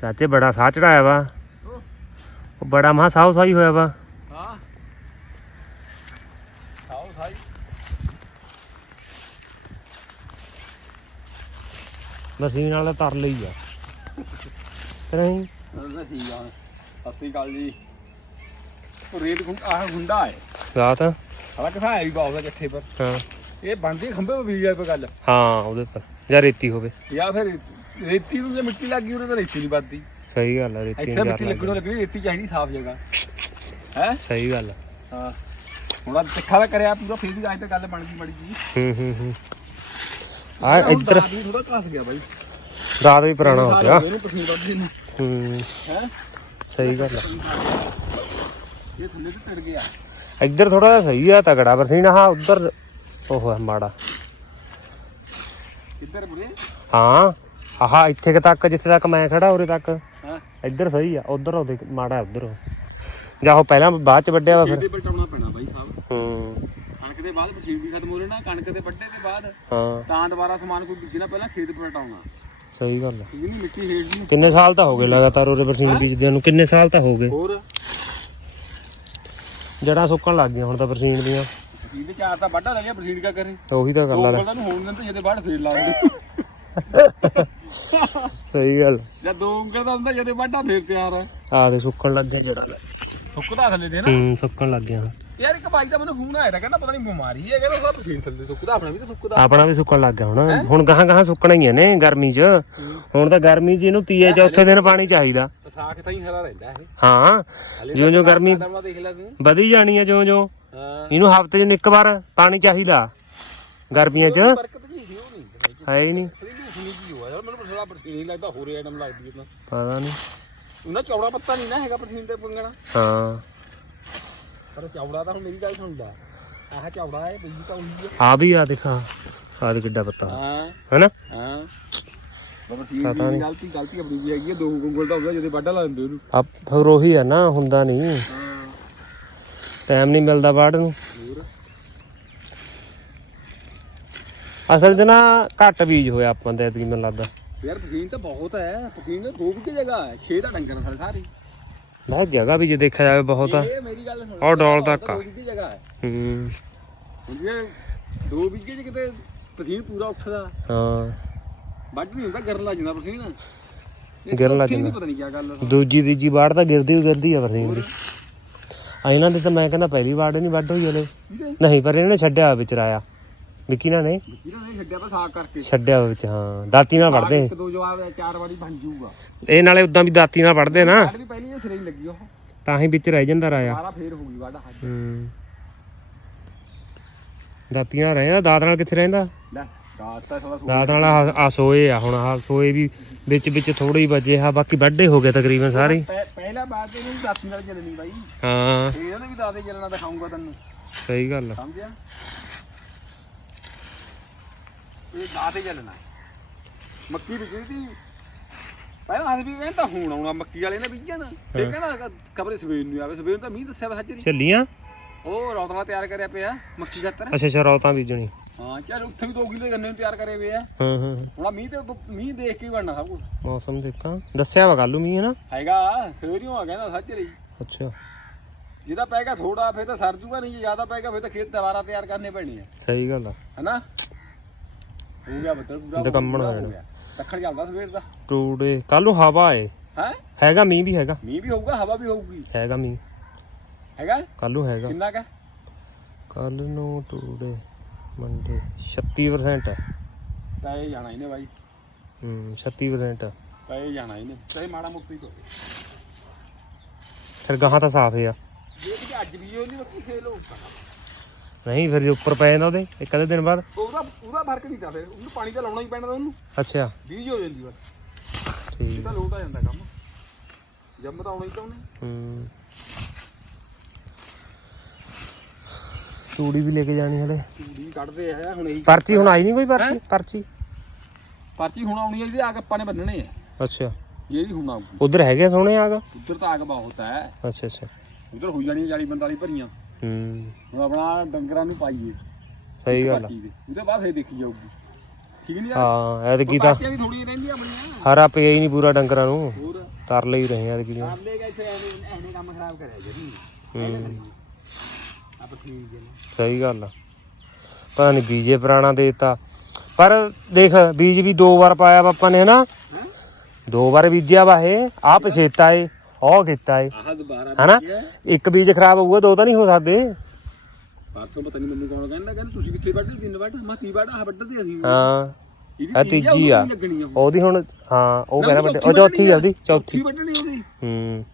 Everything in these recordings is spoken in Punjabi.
ਚਾਚੇ ਬੜਾ ਸਾਹ ਚੜਾਇਆ ਵਾ। ਉਹ ਬੜਾ ਮਹਾ ਸਾਹ ਸਾਈ ਹੋਇਆ ਵਾ। ਹਾਂ। ਆਓ ਸਾਈ ਮਸ਼ੀਨ ਵਾਲਾ ਤਰ ਲਈ ਆ। ਨਹੀਂ? ਠੀਕ ਆ। ਸਤਿ ਸ੍ਰੀ ਅਕਾਲ ਜੀ। ਉਹ ਰੇਤ ਗੁੰਡ ਆਹ ਗੁੰਡਾ ਹੈ ਰਾਤ? ਸਾਲਾ ਕਿਸਾਇਆ ਵੀ ਬਹੁਤ ਜੱਠੇ ਪਰ। ਹਾਂ। ਇਹ ਬਣਦੀ ਖੰਭੇ ਪਰ ਬੀਜ ਪੇ ਗੱਲ? ਹਾਂ ਉਹਦੇ ਪਰ ਜਾਂ ਰੇਤੀ ਹੋਵੇ। ਜਾਂ ਫਿਰ ਰੇਤੀ ਨੂੰ ਜੇ ਮਿੱਟੀ ਲੱਗੀ ਉਹਨੇ ਤਾਂ ਰੇਤੀ ਨਹੀਂ ਵੱਧਦੀ। ਸਹੀ ਗੱਲ ਆ ਰੇਤੀ ਇੱਥੇ ਨੂੰ ਮਿੱਟੀ ਲੱਗਣੀ ਲੱਗਣੀ ਰੇਤੀ ਚਾਹੀਦੀ ਸਾਫ਼ ਜਗ੍ਹਾ। ਹੈ? ਸਹੀ ਗੱਲ ਆ। ਹਾਂ। ਹੁਣ ਅੱਜ ਤਿੱਖਾ ਦਾ ਕਰਿਆ ਪੂਰਾ ਫਿਰ ਵੀ ਅੱਜ ਤੱਕ ਗੱਲ ਬਣ ਗਈ ਮੜੀ ਜੀ ਹੂੰ ਹੂੰ ਹੂੰ। ਆ ਇੱਧਰ ਥੋੜਾ ਘਸ ਗਿਆ ਬਾਈ। ਰਾਤ ਵੀ ਪੁਰਾਣਾ ਹੋ ਗਿਆ। ਨੂੰ ਹੂੰ। ਹੈ? ਸਹੀ ਗੱਲ ਆ। ਇਹ ਥੱਲੇ ਤੇ ਟੜ ਗਿਆ। ਇੱਧਰ ਥੋੜਾ ਜਿਹਾ ਸਹੀ ਆ ਤਗੜਾ ਬਰਸੀਨ ਹਾਂ ਉੱਧਰ ਉਹ ਹੈ ਮਾੜਾ। ਕਿੱਧਰ ਬੁਰੇ ਹਾਂ। ਆਹ ਇੱਥੇ ਕੁ ਤੱਕ ਜਿੱਥੇ ਤੱਕ ਮੈਂ ਖੜਾ ਉਰੇ ਤੱਕ। ਹਾਂ। ਇੱਧਰ ਸਹੀ ਆ ਉਧਰ ਉਹਦੇ ਮਾੜਾ ਉਧਰ। ਜਾਂ ਉਹ ਪਹਿਲਾਂ ਬਾਅਦ ਚ ਵੱਡਿਆ ਵਾ ਫਿਰ। ਇਹਦੇ ਪਲਟਾਉਣਾ ਪੈਣਾ ਬਾਈ ਸਾਹਿਬ। ਹੂੰ। ਕਣਕ ਦੇ ਬਾਅਦ ਪਸੀਨ ਵੀ ਖਤਮ ਹੋ ਰਹਿਣਾ ਕਣਕ ਦੇ ਵੱਡੇ ਦੇ ਬਾਅਦ। ਹਾਂ। ਤਾਂ ਦੁਬਾਰਾ ਸਮਾਨ ਕੋਈ ਬੀਜਣਾ ਪਹਿਲਾਂ ਖੇਤ ਪਲਟਾਉਣਾ ਸਹੀ ਗੱਲ ਆ। ਠੀਕ ਨਹੀਂ ਮਿੱਟੀ ਹੇਠ ਨੂੰ ਕਿੰਨੇ ਸਾਲ ਤਾਂ ਹੋ ਗਏ ਲਗਾਤਾਰ ਉਰੇ ਬਰਸੀਨ ਬੀਜਦਿਆਂ ਨੂੰ? ਕਿੰਨੇ ਸਾਲ ਤਾਂ ਹੋ ਗਏ? ਹੋਰ? ਜੜਾਂ ਸੁੱਕਣ ਲੱਗ ਗਈਆਂ ਹੁਣ ਤਾਂ ਬਰਸੀਨ ਦੀਆਂ। ਇਹਦੇ ਚਾਰ ਤਾਂ ਵੱਡਾ ਲੱਗਿਆ ਪ੍ਰਸੀਡ ਕਾ ਕਰੇ? ਉਹੀ ਤਾਂ ਗੱਲ ਆ। ਉਂਗਲ ਨੂੰ ਹੋਣ ਦਿੰਦੇ ਜਿਹਦੇ ਬਾਅਦ ਫੇਰ ਲਾ ਦਿੰਦੇ। ਸਹੀ ਗੱਲ। ਜਾਂ ਦੋ ਉਂਗਲ ਦਾ ਹੁੰਦਾ ਜਿਹਦੇ ਵੱਡਾ ਫੇਰ ਤਿਆਰ ਹੈ। ਆ ਦੇ ਸੁੱਕਣ ਲੱਗ ਗਿਆ ਜੜਾਂ ਸੁੱਕਦਾ ਥੱਲੇ ਦੇ ਨਾ। ਹੂੰ ਸੁੱਕਣ ਲੱਗ ਗਿਆ। ਯਾਰ ਇੱਕ ਬਾਈ ਦਾ ਮੈਨੂੰ ਫੋਨ ਆਇਆ ਤਾਂ ਕਹਿੰਦਾ ਪਤਾ ਨਹੀਂ ਬਿਮਾਰੀ ਹੈ ਕਹਿੰਦਾ ਉਹਦਾ ਪ੍ਰਸੀਡ ਥੱਲੇ ਸੁੱਕਦਾ ਆਪਣਾ ਵੀ ਤਾਂ ਸੁੱਕਦਾ। ਆਪਣਾ ਵੀ ਸੁੱਕਣ ਲੱਗ ਗਿਆ ਹੁਣ। ਹੁਣ ਗਾਹਾਂ ਗਾਹਾਂ ਸੁੱਕਣਾ ਹੀ ਆ ਨੇ ਗਰਮੀ 'ਚ। ਹੁਣ ਤਾਂ ਗਰਮੀ 'ਚ ਇਹਨੂੰ ਤੀਏ ਚੌਥੇ ਦਿਨ ਪਾਣੀ ਚਾਹੀਦਾ। ਸਾਖ ਤਾਂ ਹੀ ਹਰਾ ਰਹਿੰਦਾ ਇਹ। ਹਾਂ ਜਿਉਂ ਜਿਉਂ ਗਰਮੀ ਦਾ ਦੇਖ ਲੈ ਤੂੰ। ਵਧੀ ਜਾਣੀ ਆ ਜਿਉਂ ਜਿਉਂ। ਹਾਂ। ਇਹਨੂੰ ਹਫ਼ਤੇ 'ਚ ਇੱਕ ਵਾਰ ਪਾਣੀ ਚਾਹੀਦਾ। ਗਰਮੀਆਂ 'ਚ। ਬਰਕਤ ਜੀ ਸੀ। ਉਹ ਨਹੀਂ ਹੈ ਹੀ ਨਹੀਂ। ਸਰੀ ਨੂੰ ਸੁਣੀ ਕੀ ਹੋਇਆ ਯਾਰ ਮੈਨੂੰ ਪਰਸਲਾ ਪ੍ਰਸੀਡ ਨਹੀਂ ਲੱਗਦਾ ਹੋਰ ਆਈਟਮ ਲੱਗਦੀ ਹੈ ਪਤਾ ਨਹੀਂ। ਉਹਨਾਂ ਚੌੜਾ ਪੱਤਾ ਨਹੀਂ ਨਾ ਹੈਗਾ ਪ੍ਰਸੀਡ ਤੇ ਪੰਗਣਾ। ਹਾਂ। ਪਰ ਚੌੜਾ ਤਾਂ ਹੁਣ ਮੇਰੀ ਗੱਲ ਸੁਣਦਾ ਆਹ ਚੌੜਾ ਹੈ ਬਈ ਤਾਂ ਉਹੀ ਹੈ ਆ ਵੀ ਆ ਦਿਖਾ ਆ ਦੇ ਕਿੱਡਾ ਪੱਤਾ। ਹਾਂ। ਹੈਨਾ? ਹਾਂ। ਪਤਾ ਨੀ। ਗਲਤੀ ਗਲਤੀ ਆਪਣੀ ਵੀ ਹੈਗੀ ਹੈ ਦੋ ਗੁੰਗਲ ਤਾਂ ਹੁੰਦਾ ਜਦੋਂ ਵੱਡਾ ਲਾ ਦਿੰਦੇ ਉਹਨੂੰ। ਆ ਫਿਰ ਉਹੀ ਆ ਨਾ ਹੁੰਦਾ ਨਹੀਂ। ਹਾਂ। ਟਾਈਮ ਨਹੀਂ ਮਿਲਦਾ ਬਾੜ ਨੂੰ ਹੋਰ ਅਸਲ 'ਚ ਨਾ ਘੱਟ ਬੀਜ ਹੋਇਆ ਆਪਾਂ ਦੇ ਐਤਕੀ ਮੈਨੂੰ ਲੱਗਦਾ। ਯਾਰ ਪਸੀਨ ਤਾਂ ਬਹੁਤ ਹੈ ਪਸੀਨ ਤਾਂ ਦੋ ਵੀ ਜਗ੍ਹਾ ਹੈ ਛੇ ਦਾ ਡੰਗਰ ਸਾਰੇ ਸਾਰੇ। ਮੈਂ ਜਗ੍ਹਾ ਵੀ ਜੇ ਦੇਖਿਆ ਜਾਵੇ ਬਹੁਤ ਆ। ਇਹ ਮੇਰੀ ਗੱਲ ਸੁਣ ਉਹ ਡੋਲ ਤੱਕ ਆ। ਦੋ ਵੀ ਜਗ੍ਹਾ ਹੈ। ਜੇ ਦੋ ਵਿਗੇ ਚ ਕਿਤੇ ਪਸੀਨ ਪੂਰਾ ਉੱਠਦਾ। ਹਾਂ। ਵੱਢ ਨਹੀਂ ਹੁੰਦਾ ਗਰਨ ਲੱਗ ਜਾਂਦਾ ਪਸੀਨ। ਇਹ ਗਿਰਨ ਲੱਗ ਨੀ ਜਾਂਦਾ। ਪਤਾ ਨਹੀਂ ਕੀ ਗੱਲ ਆ। ਦੂਜੀ ਤੀਜੀ ਬਾੜ ਤਾਂ ਗਿਰਦੀ ਵੀ ਗਿਰਦੀ ਆ ਵਰਨੀ ਦੀ। ਆ ਇਹਨਾਂ ਦੇ ਤਾਂ ਮੈਂ ਕਹਿੰਦਾ ਪਹਿਲੀ ਬਾੜ ਨਹੀਂ ਵੱਢ ਹੋਈ ਹਲੇ ਨਹੀਂ ਪਰ ਇਹਨਾਂ ਨੇ ਛੱਡਿਆ ਵਿੱਚ ਰਾਇਆ। ਵਿੱਕੀ ਨਾਲ ਨੇ ਇਹਨਾਂ ਨੇ ਛੱਡਿਆ ਤਾਂ ਸਾਕ ਕਰਕੇ। ਛੱਡਿਆ ਵਿੱਚ ਹਾਂ। ਦਾਤੀ ਨਾਲ ਵੱਢਦੇ। ਇੱਕ ਦੋ ਜਵਾਬ ਚਾਰ ਵਾਰੀ ਬਣ ਜਾਊਗਾ। ਇਹ ਨਾਲੇ ਉਦਾਂ ਵੀ ਦਾਤੀ ਨਾਲ ਵੱਢਦੇ ਨਾ। ਵੱਢ ਵੀ ਪਹਿਲੀ ਇਹ ਸਿਰੇ ਹੀ ਲੱਗੀ ਉਹ। ਤਾਂ ਹੀ ਵਿੱਚ ਰਹਿ ਜਾਂਦਾ ਰਾਇਆ। ਸਾਰਾ ਫੇਰ ਹੋ ਗਈ ਵੱਢ ਹੱਜ। ਹੂੰ। ਦਾਤੀ ਨਾਲ ਰਹਿੰਦਾ ਦਾਤ ਨਾਲ ਕਿੱਥੇ ਰਹਿੰਦਾ? ਲੈ ਰਾਤ ਤਾਂ ਸਾਲਾ ਸੋ ਦਾਤ ਨਾਲ ਆ ਆ ਸੋਏ ਆ ਹੁਣ ਆ ਸੋਏ ਵੀ ਵਿੱਚ ਵਿੱਚ ਥੋੜੇ ਹੀ ਬਚੇ ਆ ਬਾਕੀ ਵੱਡੇ ਹੋ ਗਏ ਤਕਰੀਬਨ ਸਾਰੇ। ਹੀ। ਪਹਿ- ਪਹਿਲਾ ਬਾਤ ਇਹਨੂੰ ਦਾਤੀ ਨਾਲ ਚੱਲਣੀ ਬਾਈ। ਹਾਂ। ਇਹਨਾਂ ਨੇ ਵੀ ਦਾਦੇ ਚੱਲਣਾ ਦਿਖਾਉਂਗਾ ਤੈਨੂੰ। ਸਹੀ ਗੱਲ ਆ। ਸਮਝਿਆ? ਇਹ ਦਾਦੇ ਚੱਲਣਾ ਮੱਕੀ ਵਿਕਦੀ ਸੀ ਪਹਿਲਾਂ ਹੱਸ ਵੀ ਕਹਿੰਦਾ ਹੁਣ ਆਉਣਾ ਮੱਕੀ ਵਾਲੇ ਨੇ ਬੀਜਣ ਇਹ ਕਹਿੰਦਾ ਕਬਰੇ ਸਵੇਰ ਨੂੰ ਆਵੇ ਸਵੇਰ ਨੂੰ ਤਾਂ ਮੀਂਹ ਦੱਸਿਆ ਵਾ ਸੱਜਰੀ। ਚੱਲੀਆਂ ਉਹ ਰੌਤਲਾ ਤਿਆਰ ਕਰਿਆ ਪਿਆ ਮੱਕੀ ਖਾਤਰ ਅੱਛਾ ਅੱਛਾ ਰੌਤਾਂ ਬੀਜਣੀ ਹਾਂ ਚੱਲ ਉੱਥੇ ਵੀ 2 ਕਿਲੋ ਗੰਨੇ ਨੂੰ ਤਿਆਰ ਕਰੇ ਪਏ ਆ। ਹਾਂ ਹਾਂ ਹਾਂ। ਹੁਣ ਆਹ ਮੀਂਹ ਤੇ ਮੀਂਹ ਦੇਖ ਕੇ ਹੀ ਬਣਨਾ ਸਭ ਕੁਝ ਮੌਸਮ ਦੇਖਾਂ। ਦੱਸਿਆ ਵਾ ਕੱਲੂ ਮੀਂਹ ਹੈ ਨਾ ਹੈਗਾ ਸਵੇਰਿਓਂ ਆ ਕਹਿੰਦਾ ਸੱਜਰੀ। ਅੱਛਾ। ਜਿਹਦਾ ਪੈਗਾ ਥੋੜਾ ਫੇਰ ਤਾਂ ਸਰ ਜੂਗਾ ਨਹੀਂ ਜੇ ਜ਼ਿਆਦਾ ਪੈਗਾ ਫੇਰ ਤਾਂ ਖੇਤ ਦੁਬਾਰਾ ਤਿਆਰ ਕਰਨੇ ਪੈਣੇ ਆ। ਸਹੀ ਗੱਲ ਆ। ਹਨਾ? ਹੋ ਗਿਆ ਬੱਦਲ ਪੂਰਾ ਦਕੰਮਣ ਹੋ ਹੋ ਗਿਆ। ਦੱਖਣ ਚੱਲਦਾ ਸਵੇਰ ਦਾ। ਟੂੜੇ ਕੱਲੂ ਹਵਾ ਏ। ਹੈ? ਹੈਗਾ ਮੀਂਹ ਵੀ ਹੈਗਾ। ਮੀਂਹ ਵੀ ਹੋਊਗਾ ਹਵਾ ਵੀ ਹੋਊਗੀ। ਹੈਗਾ ਮੀਂਹ। ਹੈਗਾ? ਕੱਲੂ ਹੈਗਾ। ਕਿੰਨਾ ਕਾ? ਕੱਲ ਨੂੰ ਟੂੜੇ ਮੰਡੇ 36% ਹੈ ਪੈ ਜਾਣਾ ਇਹਨੇ ਬਾਈ। ਹੂੰ 36% ਆ। ਪੈ ਜਾਣਾ ਇਹਨੇ। ਚਾਹੇ ਮਾੜਾ ਮੁੱਕ ਹੀ ਤੋਂ। ਫਿਰ ਗਾਹਾਂ ਤਾਂ ਸਾਫ਼ ਆ। ਜੇ ਕਿ ਅੱਜ ਵੀ ਉਹ ਨਹੀਂ ਬੱਕੀ ਫੇਲ ਹੋ ਨਹੀਂ ਫਿਰ ਜੇ ਉੱਪਰ ਪੈ ਜਾਂਦਾ ਉਹਦੇ ਇੱਕ ਅੱਧੇ ਦਿਨ ਬਾਅਦ। ਉਹਦਾ ਉਹਦਾ ਫ਼ਰਕ ਨਹੀਂ ਤਾਂ ਫਿਰ ਉਹਨੂੰ ਪਾਣੀ ਤਾਂ ਲਾਉਣਾ ਹੀ ਪੈਣਾ ਉਹਨੂੰ। ਅੱਛਾ। ਬੀਜ ਹੋ ਜਾਂਦੀ ਬਸ। ਇਹ ਠੀਕ। ਤਾਂ ਲੋਟ ਆ ਜਾਂਦਾ ਕੰਮ। ਜੰਮ ਤਾਂ ਆਉਣਾ ਹੀ ਤਾਂ ਉਹਨੇ। ਹੂੰ। ਤੂੜੀ ਵੀ ਲੈ ਕੇ ਜਾਣੀ ਹਲੇ। ਚੂੜੀ ਕੱਢਦੇ ਆ ਹੁਣ ਇਹੀ ਪਰਚੀ ਹੁਣ ਆਈ ਨਹੀਂ ਕੋਈ ਪਰਚੀ? ਪਰਚੀ? ਪਰਚੀ ਹੁਣ ਆਉਣੀ ਹੈ ਜਿਹਦੇ ਆਗ ਆਪਾਂ ਨੇ ਬੰਨਣੇ ਆ। ਅੱਛਾ। ਜਿਹੜੀ ਹੁਣ ਆਊਗੀ। ਉਧਰ ਹੈਗੇ ਸੋਹਣੇ ਆਗਾ? ਉੱਧਰ ਤਾਂ ਆਗ ਬਹੁਤ ਹੈ। ਅੱਛਾ ਅੱਛਾ। ਉਧਰ ਹੋਈ ਜਾਣੀ 40 45 ਭਰੀਆਂ। ਹੂੰ। ਹੁਣ ਆਪਣਾ ਡੰਗਰਾਂ ਨੂੰ ਪਾਈਏ। ਸਹੀ ਗੱਲ ਆ। ਦੇ। ਉਹਦੇ ਬਾਅਦ ਫੇਰ ਦੇਖੀ ਜਾਊਗੀ। ਠੀਕ ਨਹੀਂ ਹਾਂ ਐਤਕੀ ਤਾਂ ਪਾਰਟੀਆਂ ਵੀ ਥੋੜੀਆਂ ਰਹਿੰਦੀਆਂ ਆਪਣੀਆਂ ਹਰਾ ਪਿਆ ਹੀ ਨਹੀਂ ਪੂਰਾ ਡੰਗਰਾਂ ਨੂੰ। ਹੋਰ? ਤਰਲੇ ਹੀ ਰਹੇ ਐਤਕੀ ਤਾਂ। ਆਪ ਲੈ ਕੇ ਇੱਥੇ ਐਨੇ ਐਨੇ ਕੰਮ ਖਰਾਬ ਕਰਿਆ ਜੀ ਹੂੰ। ਆਪ ਠੀਕ ਹੈ ਸਹੀ ਗੱਲ ਆ। ਪਤਾ ਨਹੀਂ ਬੀਜੇ ਪੁਰਾਣਾ ਦੇਤਾ। ਪਰ ਦੇਖ ਬੀਜ ਵੀ ਦੋ ਵਾਰ ਪਾਇਆ ਪਾਪਾ ਨੇ ਹਨਾ। ਹਾਂ? ਦੋ ਵਾਰ ਬੀਜਿਆ ਵਾ ਇਹ। ਆ। ਪਛੇਤਾ ਏ। ਉਹ ਕੀਤਾ ਏ। ਆਹ ਦੁਬਾਰਾ ਹਨਾ? ਬੀਜਿਆ। ਇੱਕ ਬੀਜ ਖਰਾਬ ਹੋਊਗਾ ਦੋ ਤਾਂ ਨਹੀਂ ਹੋ ਸਕਦੇ। ਪਰਸੋਂ ਪਤਾ ਨਹੀਂ ਮੈਨੂੰ ਕੌਣ ਕਹਿੰਦਾ ਕਹਿੰਦਾ ਤੁਸੀਂ ਕਿੱਥੇ ਵੱਢਦੇ ਤਿੰਨ ਵੱਢ ਮੈਂ ਤੀ ਵੱਢ ਆ ਵੱਢਦੇ ਅਸੀਂ। ਹਾਂ। ਇਹਦੀ ਇਹ ਤੀਜੀ ਆ। ਉਹਦੀ ਲੱਗਣੀ ਆ ਉਹਦੀ ਹੁਣ ਹਾਂ ਉਹ ਕਹਿੰਦਾ ਵੱਡੇ ਉਹ ਚੌਥੀ ਆ। ਉਹਦੀ ਚੌਥੀ। ਵੱਢਣੀ ਉਹਦੀ। ਹੂੰ।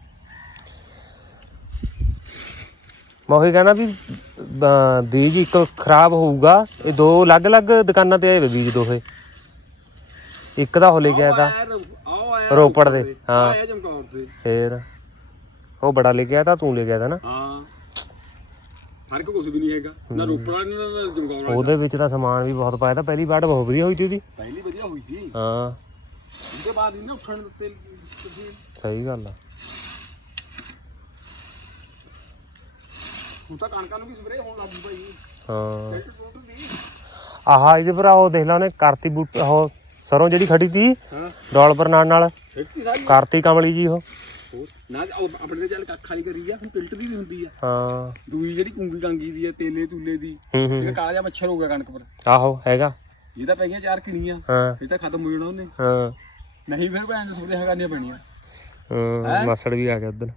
ਮੈਂ ਉਹੀ ਕਹਿੰਦਾ ਵੀ ਅਹ, ਬੀਜ ਇੱਕ ਖਰਾਬ ਹੋਊਗਾ ਇਹ ਦੋ ਅਲੱਗ-ਅਲੱਗ ਦੁਕਾਨਾਂ ਤੇ ਆਏ ਵੇ ਬੀਜ ਦੋਹੇ। ਇੱਕ ਦਾ ਹੋ ਲੈ ਗਿਆ ਤਾਂ ਆਇਆ ਰੋਪੜ ਦੇ, ਹਾਂ। ਆਇਆ ਚਮਕੌਰ ਤੇ। ਫੇਰ? ਉਹ ਬੜਾ ਲੈ ਗਿਆ ਤਾਂ ਤੂੰ ਲੈ ਗਿਆ ਤਾਂ ਨਾ। ਹਾਂ। ਫ਼ਰਕ ਕੁਝ ਵੀ ਨਹੀਂ ਹੈਗਾ ਨਾ ਰੋਪੜਾ ਨਾ ਨਾ ਚਮਕੌਰ ਵਾਲਾ ਉਹਦੇ ਵਿੱਚ ਤਾਂ ਸਮਾਨ ਵੀ ਬਹੁਤ ਪਾਇਆ ਤਾਂ ਪਹਿਲੀ ਵਾਰ ਬਹੁਤ ਵਧੀਆ ਹੋਈ ਤੀ ਉਹਦੀ। ਪਹਿਲੀ ਵਧੀਆ ਹੋਈ ਸੀ। ਹਾਂ। ਉਹਦੇ ਬਾਅਦ ਇਹਨਾਂ ਉੱਠਣ ਤੁਸੀਂ। ਸਹੀ ਗੱਲ ਆ। ਹੁਣ ਤਾਂ ਕਣਕਾਂ ਨੂੰ ਵੀ ਸਪਰੇ ਹੋਣ ਲੱਗ ਭਾਈ। ਹਾਂ। ਦੀ ਆਹ ਇਹਦੇ ਭਰਾ ਉਹ ਦੇਖ ਲਾ ਉਹਨੇ ਕਰਤੀ ਬੂਟ ਉਹ ਸਰੋਂ ਜਿਹੜੀ ਖੜੀ ਤੀ ਹਾਂ। ਡੋਲ ਨਾਲ। ਛੇਤੀ ਸਾਰੀ? ਕਰਤੀ ਕਮਲੀ ਜੀ ਉਹ। ਹੋਰ ਨਾ ਉਹ ਆਪਣੇ ਤੇ ਚੱਲ ਕੱਖ ਵਾਲੀ ਕਰੀ ਆ ਹੁਣ ਪਿਲਟ ਦੀ ਵੀ ਹੁੰਦੀ ਆ। ਹਾਂ। ਦੂਈ ਜਿਹੜੀ ਕੁੰਗੀ ਕਾਂਗੀ ਦੀ ਆ ਤੇਲੇ ਤੂਲੇ ਦੀ ਹੂੰ ਹੂੰ ਕਾਲਾ ਜਿਹਾ ਮੱਛਰ ਹੋ ਗਿਆ ਕਣਕ ਪਰ ਆਹੋ ਹੈਗਾ। ਇਹ ਤਾਂ ਪੈ ਗਿਆ ਚਾਰ ਕਿਣੀਆਂ ਹਾਂ। ਇਹ ਤਾਂ ਖਤਮ ਹੋ ਜਾਣਾ ਉਹਨੇ। ਹਾਂ। ਨਹੀਂ ਫਿਰ ਭੈਣ ਦੇ ਸੁਪਰੇ ਪੈਣੀਆਂ। ਹਾਂ? ਮਸੜ ਵੀ ਆ ਗਿਆ ਉਧਰ।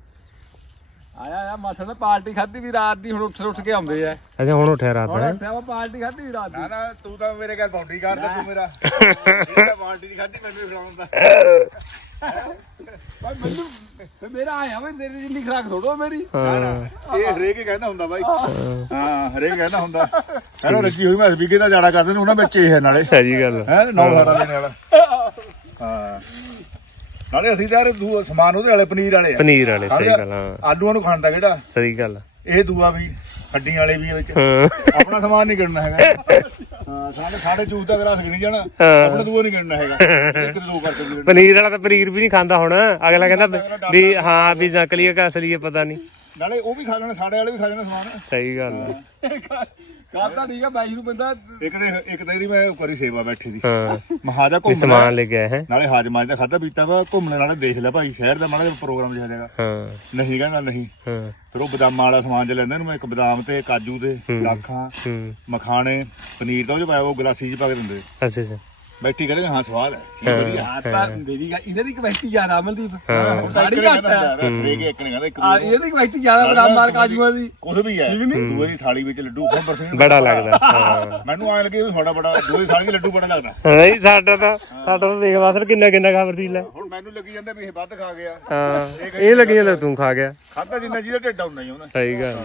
ਆਇਆ ਆਇਆ ਮਾਸੜ ਨੇ ਪਾਰਟੀ ਖਾਧੀ ਵੀ ਰਾਤ ਦੀ ਹੁਣ ਉੱਠ ਉੱਠ ਕੇ ਆਉਂਦੇ ਆ। ਅੱਛਾ ਹੁਣ ਉੱਠਿਆ ਰਾਤ ਹੁਣ ਹੈ ਉੱਠਿਆ ਵਾ ਪਾਰਟੀ ਖਾਧੀ ਵੀ ਰਾਤ ਦੀ। ਨਾ ਨਾ ਤੂੰ ਤਾਂ ਮੇਰੇ ਘਰ ਬਾਉਂਡਰੀ ਕਰਦਾ ਤੂੰ ਮੇਰਾ। ਇਹ ਬਾਲਟੀ ਦੀ ਖਾਦੀ ਮੈਨੂੰ ਖਿਲਾਉਂਦਾ ਭਾਈ ਮੈਨੂੰ ਫਿਰ ਮੇਰਾ ਆਇਆ ਵੇ ਤੇਰੀ ਜਿੰਨੀ ਖਰਾਕ ਥੋੜੋ ਮੇਰੀ। ਨਾ ਨਾ ਹਾਂ ਇਹ ਹਰੇਕ ਹੀ ਕਹਿੰਦਾ ਹੁੰਦਾ ਬਾਈ। ਹਾਂ, ਹਾਂ ਹਰੇਕ ਕਹਿੰਦਾ ਹੁੰਦਾ। ਕਹਿੰਦਾ ਰੱਜੀ ਹੋਈ ਮੈਂ ਸਪੀਕੇ ਦਾ ਜਾੜਾ ਕਰਦੇ ਨੇ ਉਹਨਾਂ ਵਿੱਚ ਇਹ ਹੈ ਨਾਲੇ। ਸਹੀ ਗੱਲ। ਹੈ ਨੌ ਸਾਡਾ ਲੈਣੇ ਵਾਲਾ। ਹਾਂ। ਨਾਲੇ ਅਸੀਂ ਤਾਂ ਯਾਰ ਦੂ ਸਮਾਨ ਉਹਦੇ ਵਾਲੇ ਪਨੀਰ ਵਾਲੇ ਆ। ਪਨੀਰ ਵਾਲੇ ਸਹੀ ਗੱਲ ਆ। ਆਲੂਆਂ ਨੂੰ ਖਾਂਦਾ ਕਿਹੜਾ? ਸਹੀ ਗੱਲ। ਇਹ ਦੂਆ ਵੀ ਹੱਡੀਆਂ ਵਾਲੇ ਵੀ ਵਿੱਚ। ਹਾਂ। ਆਪਣਾ ਸਮਾਨ ਨਹੀਂ ਗਿਣਨਾ ਹੈਗਾ। ਹਾਂ ਸਾਡੇ ਸਾਡੇ ਜੂਸ ਦਾ ਗਲਾਸ ਗਿਣੀ ਜਾਣਾ। ਹਾਂ। ਆਪਣਾ ਦੂਆ ਨਹੀਂ ਗਿਣਨਾ ਹੈਗਾ। ਇੱਕ ਦੋ ਕਰਕੇ ਪਨੀਰ ਵਾਲਾ ਤਾਂ ਪਨੀਰ ਵੀ ਨਹੀਂ ਖਾਂਦਾ ਹੁਣ। ਅਗਲਾ ਕਹਿੰਦਾ ਵੀ ਹਾਂ ਵੀ ਨਕਲੀ ਹੈ ਕਿ ਅਸਲੀ ਹੈ ਪਤਾ ਨਹੀਂ। ਨਾਲੇ ਉਹ ਵੀ ਖਾ ਲੈਣਾ ਸਾਡੇ ਵਾਲੇ ਵੀ ਖਾ ਲੈਣਾ ਸਮਾਨ। ਸਹੀ ਗੱਲ ਆ ਕਰਦਾ ਠੀਕ ਆ ਬਾਈ ਨੂੰ ਬੰਦਾ ਇੱਕ ਦੇ ਇੱਕ ਤੇਰੀ ਮੈਂ ਕਰੀ ਸੇਵਾ ਬੈਠੀ ਦੀ। ਹਾਂ। ਮਹਾਜਾ ਵੀ ਘੁੰਮ ਸਮਾਨ ਲੈ ਕੇ ਆਏ ਹੈ। ਨਾਲੇ ਹਾਜਮਾ ਦਾ ਖਾਦਾ ਪੀਤਾ ਵਾ ਘੁੰਮਣੇ ਨਾਲੇ ਦੇਖ ਲੈ ਭਾਈ ਸ਼ਹਿਰ ਦਾ ਮਾੜਾ ਜਿਹਾ ਪ੍ਰੋਗਰਾਮ ਜਿਹਾ ਜਾਏਗਾ ਹਾਂ। ਨਹੀਂ ਕਹਿੰਦਾ ਨਹੀਂ। ਹਾਂ। ਫਿਰ ਉਹ ਬਦਾਮਾਂ ਵਾਲਾ ਸਮਾਨ ਜਿਹਾ ਲੈਂਦੇ ਨੂੰ ਮੈਂ ਇੱਕ ਬਦਾਮ ਤੇ ਕਾਜੂ ਤੇ ਲਾਖਾਂ ਹੂੰ। ਮਖਾਣੇ ਪਨੀਰ ਦਾ ਉਹ ਚ ਪਾਇਆ ਉਹ ਗਲਾਸੀ ਚ ਪਾ ਕੇ ਦਿੰਦੇ। ਅੱਛਾ ਅੱਛਾ। ਬੈਠੀ ਕਰੇਗਾ ਹਾਂ ਸਵਾਦ ਹੈ। ਠੀਕ ਵਧੀਆ। ਆ ਤਾਂ ਮੇਰੀ ਗੱਲ ਇਹਨਾਂ ਦੀ ਕਮੇਟੀ ਜ਼ਿਆਦਾ ਅਮਲਦੀਪ ਹਾਂ। ਸਾਡੀ ਘੱਟ ਆ ਕਹਿੰਦਾ ਹਰੇਕ ਇੱਕ ਨੇ ਕਹਿੰਦਾ ਇੱਕ ਆ ਦੂਜੇ ਇਹਦੀ ਕਮੇਟੀ ਜ਼ਿਆਦਾ ਬਦਾਮ ਮਾਰ ਕਾਜੂਆਂ ਦੀ ਕੁਝ ਵੀ ਹੈ। ਦੂਏ ਦੀ ਥਾਲੀ ਵਿੱਚ ਲੱਡੂ ਹੁਣ ਬਰਫੀ ਬੜਾ ਲੱਗਦਾ ਹਾਂ। ਮੈਨੂੰ ਐਂ ਲੱਗੇ ਵੀ ਤੁਹਾਡਾ ਬੜਾ ਦੂਏ ਦੀ ਥਾਲੀ 'ਚ ਲੱਡੂ ਬੜਾ ਲੱਗਦਾ। ਨਹੀਂ ਸਾਡਾ ਤਾਂ ਸਾਡਾ ਤਾਂ ਦੇਖ ਵਾਸਰ ਕਿੰਨਾ ਕਿੰਨਾ ਖਬਰ ਦੀ ਲੈ। ਹੁਣ ਮੈਨੂੰ ਲੱਗੀ ਜਾਂਦਾ ਵੀ ਇਹ ਵੱਧ ਖਾ ਗਿਆ। ਹਾਂ ਇਹ ਲੱਗੀ ਜਾਂਦਾ ਤੂੰ ਖਾ ਗਿਆ। ਖਾਦਾ ਜਿੰਨਾ ਜਿਹਦਾ ਢਿੱਡ ਆਉਣਾ ਹੀ ਉਹਨੇ ਸਹੀ ਗੱਲ।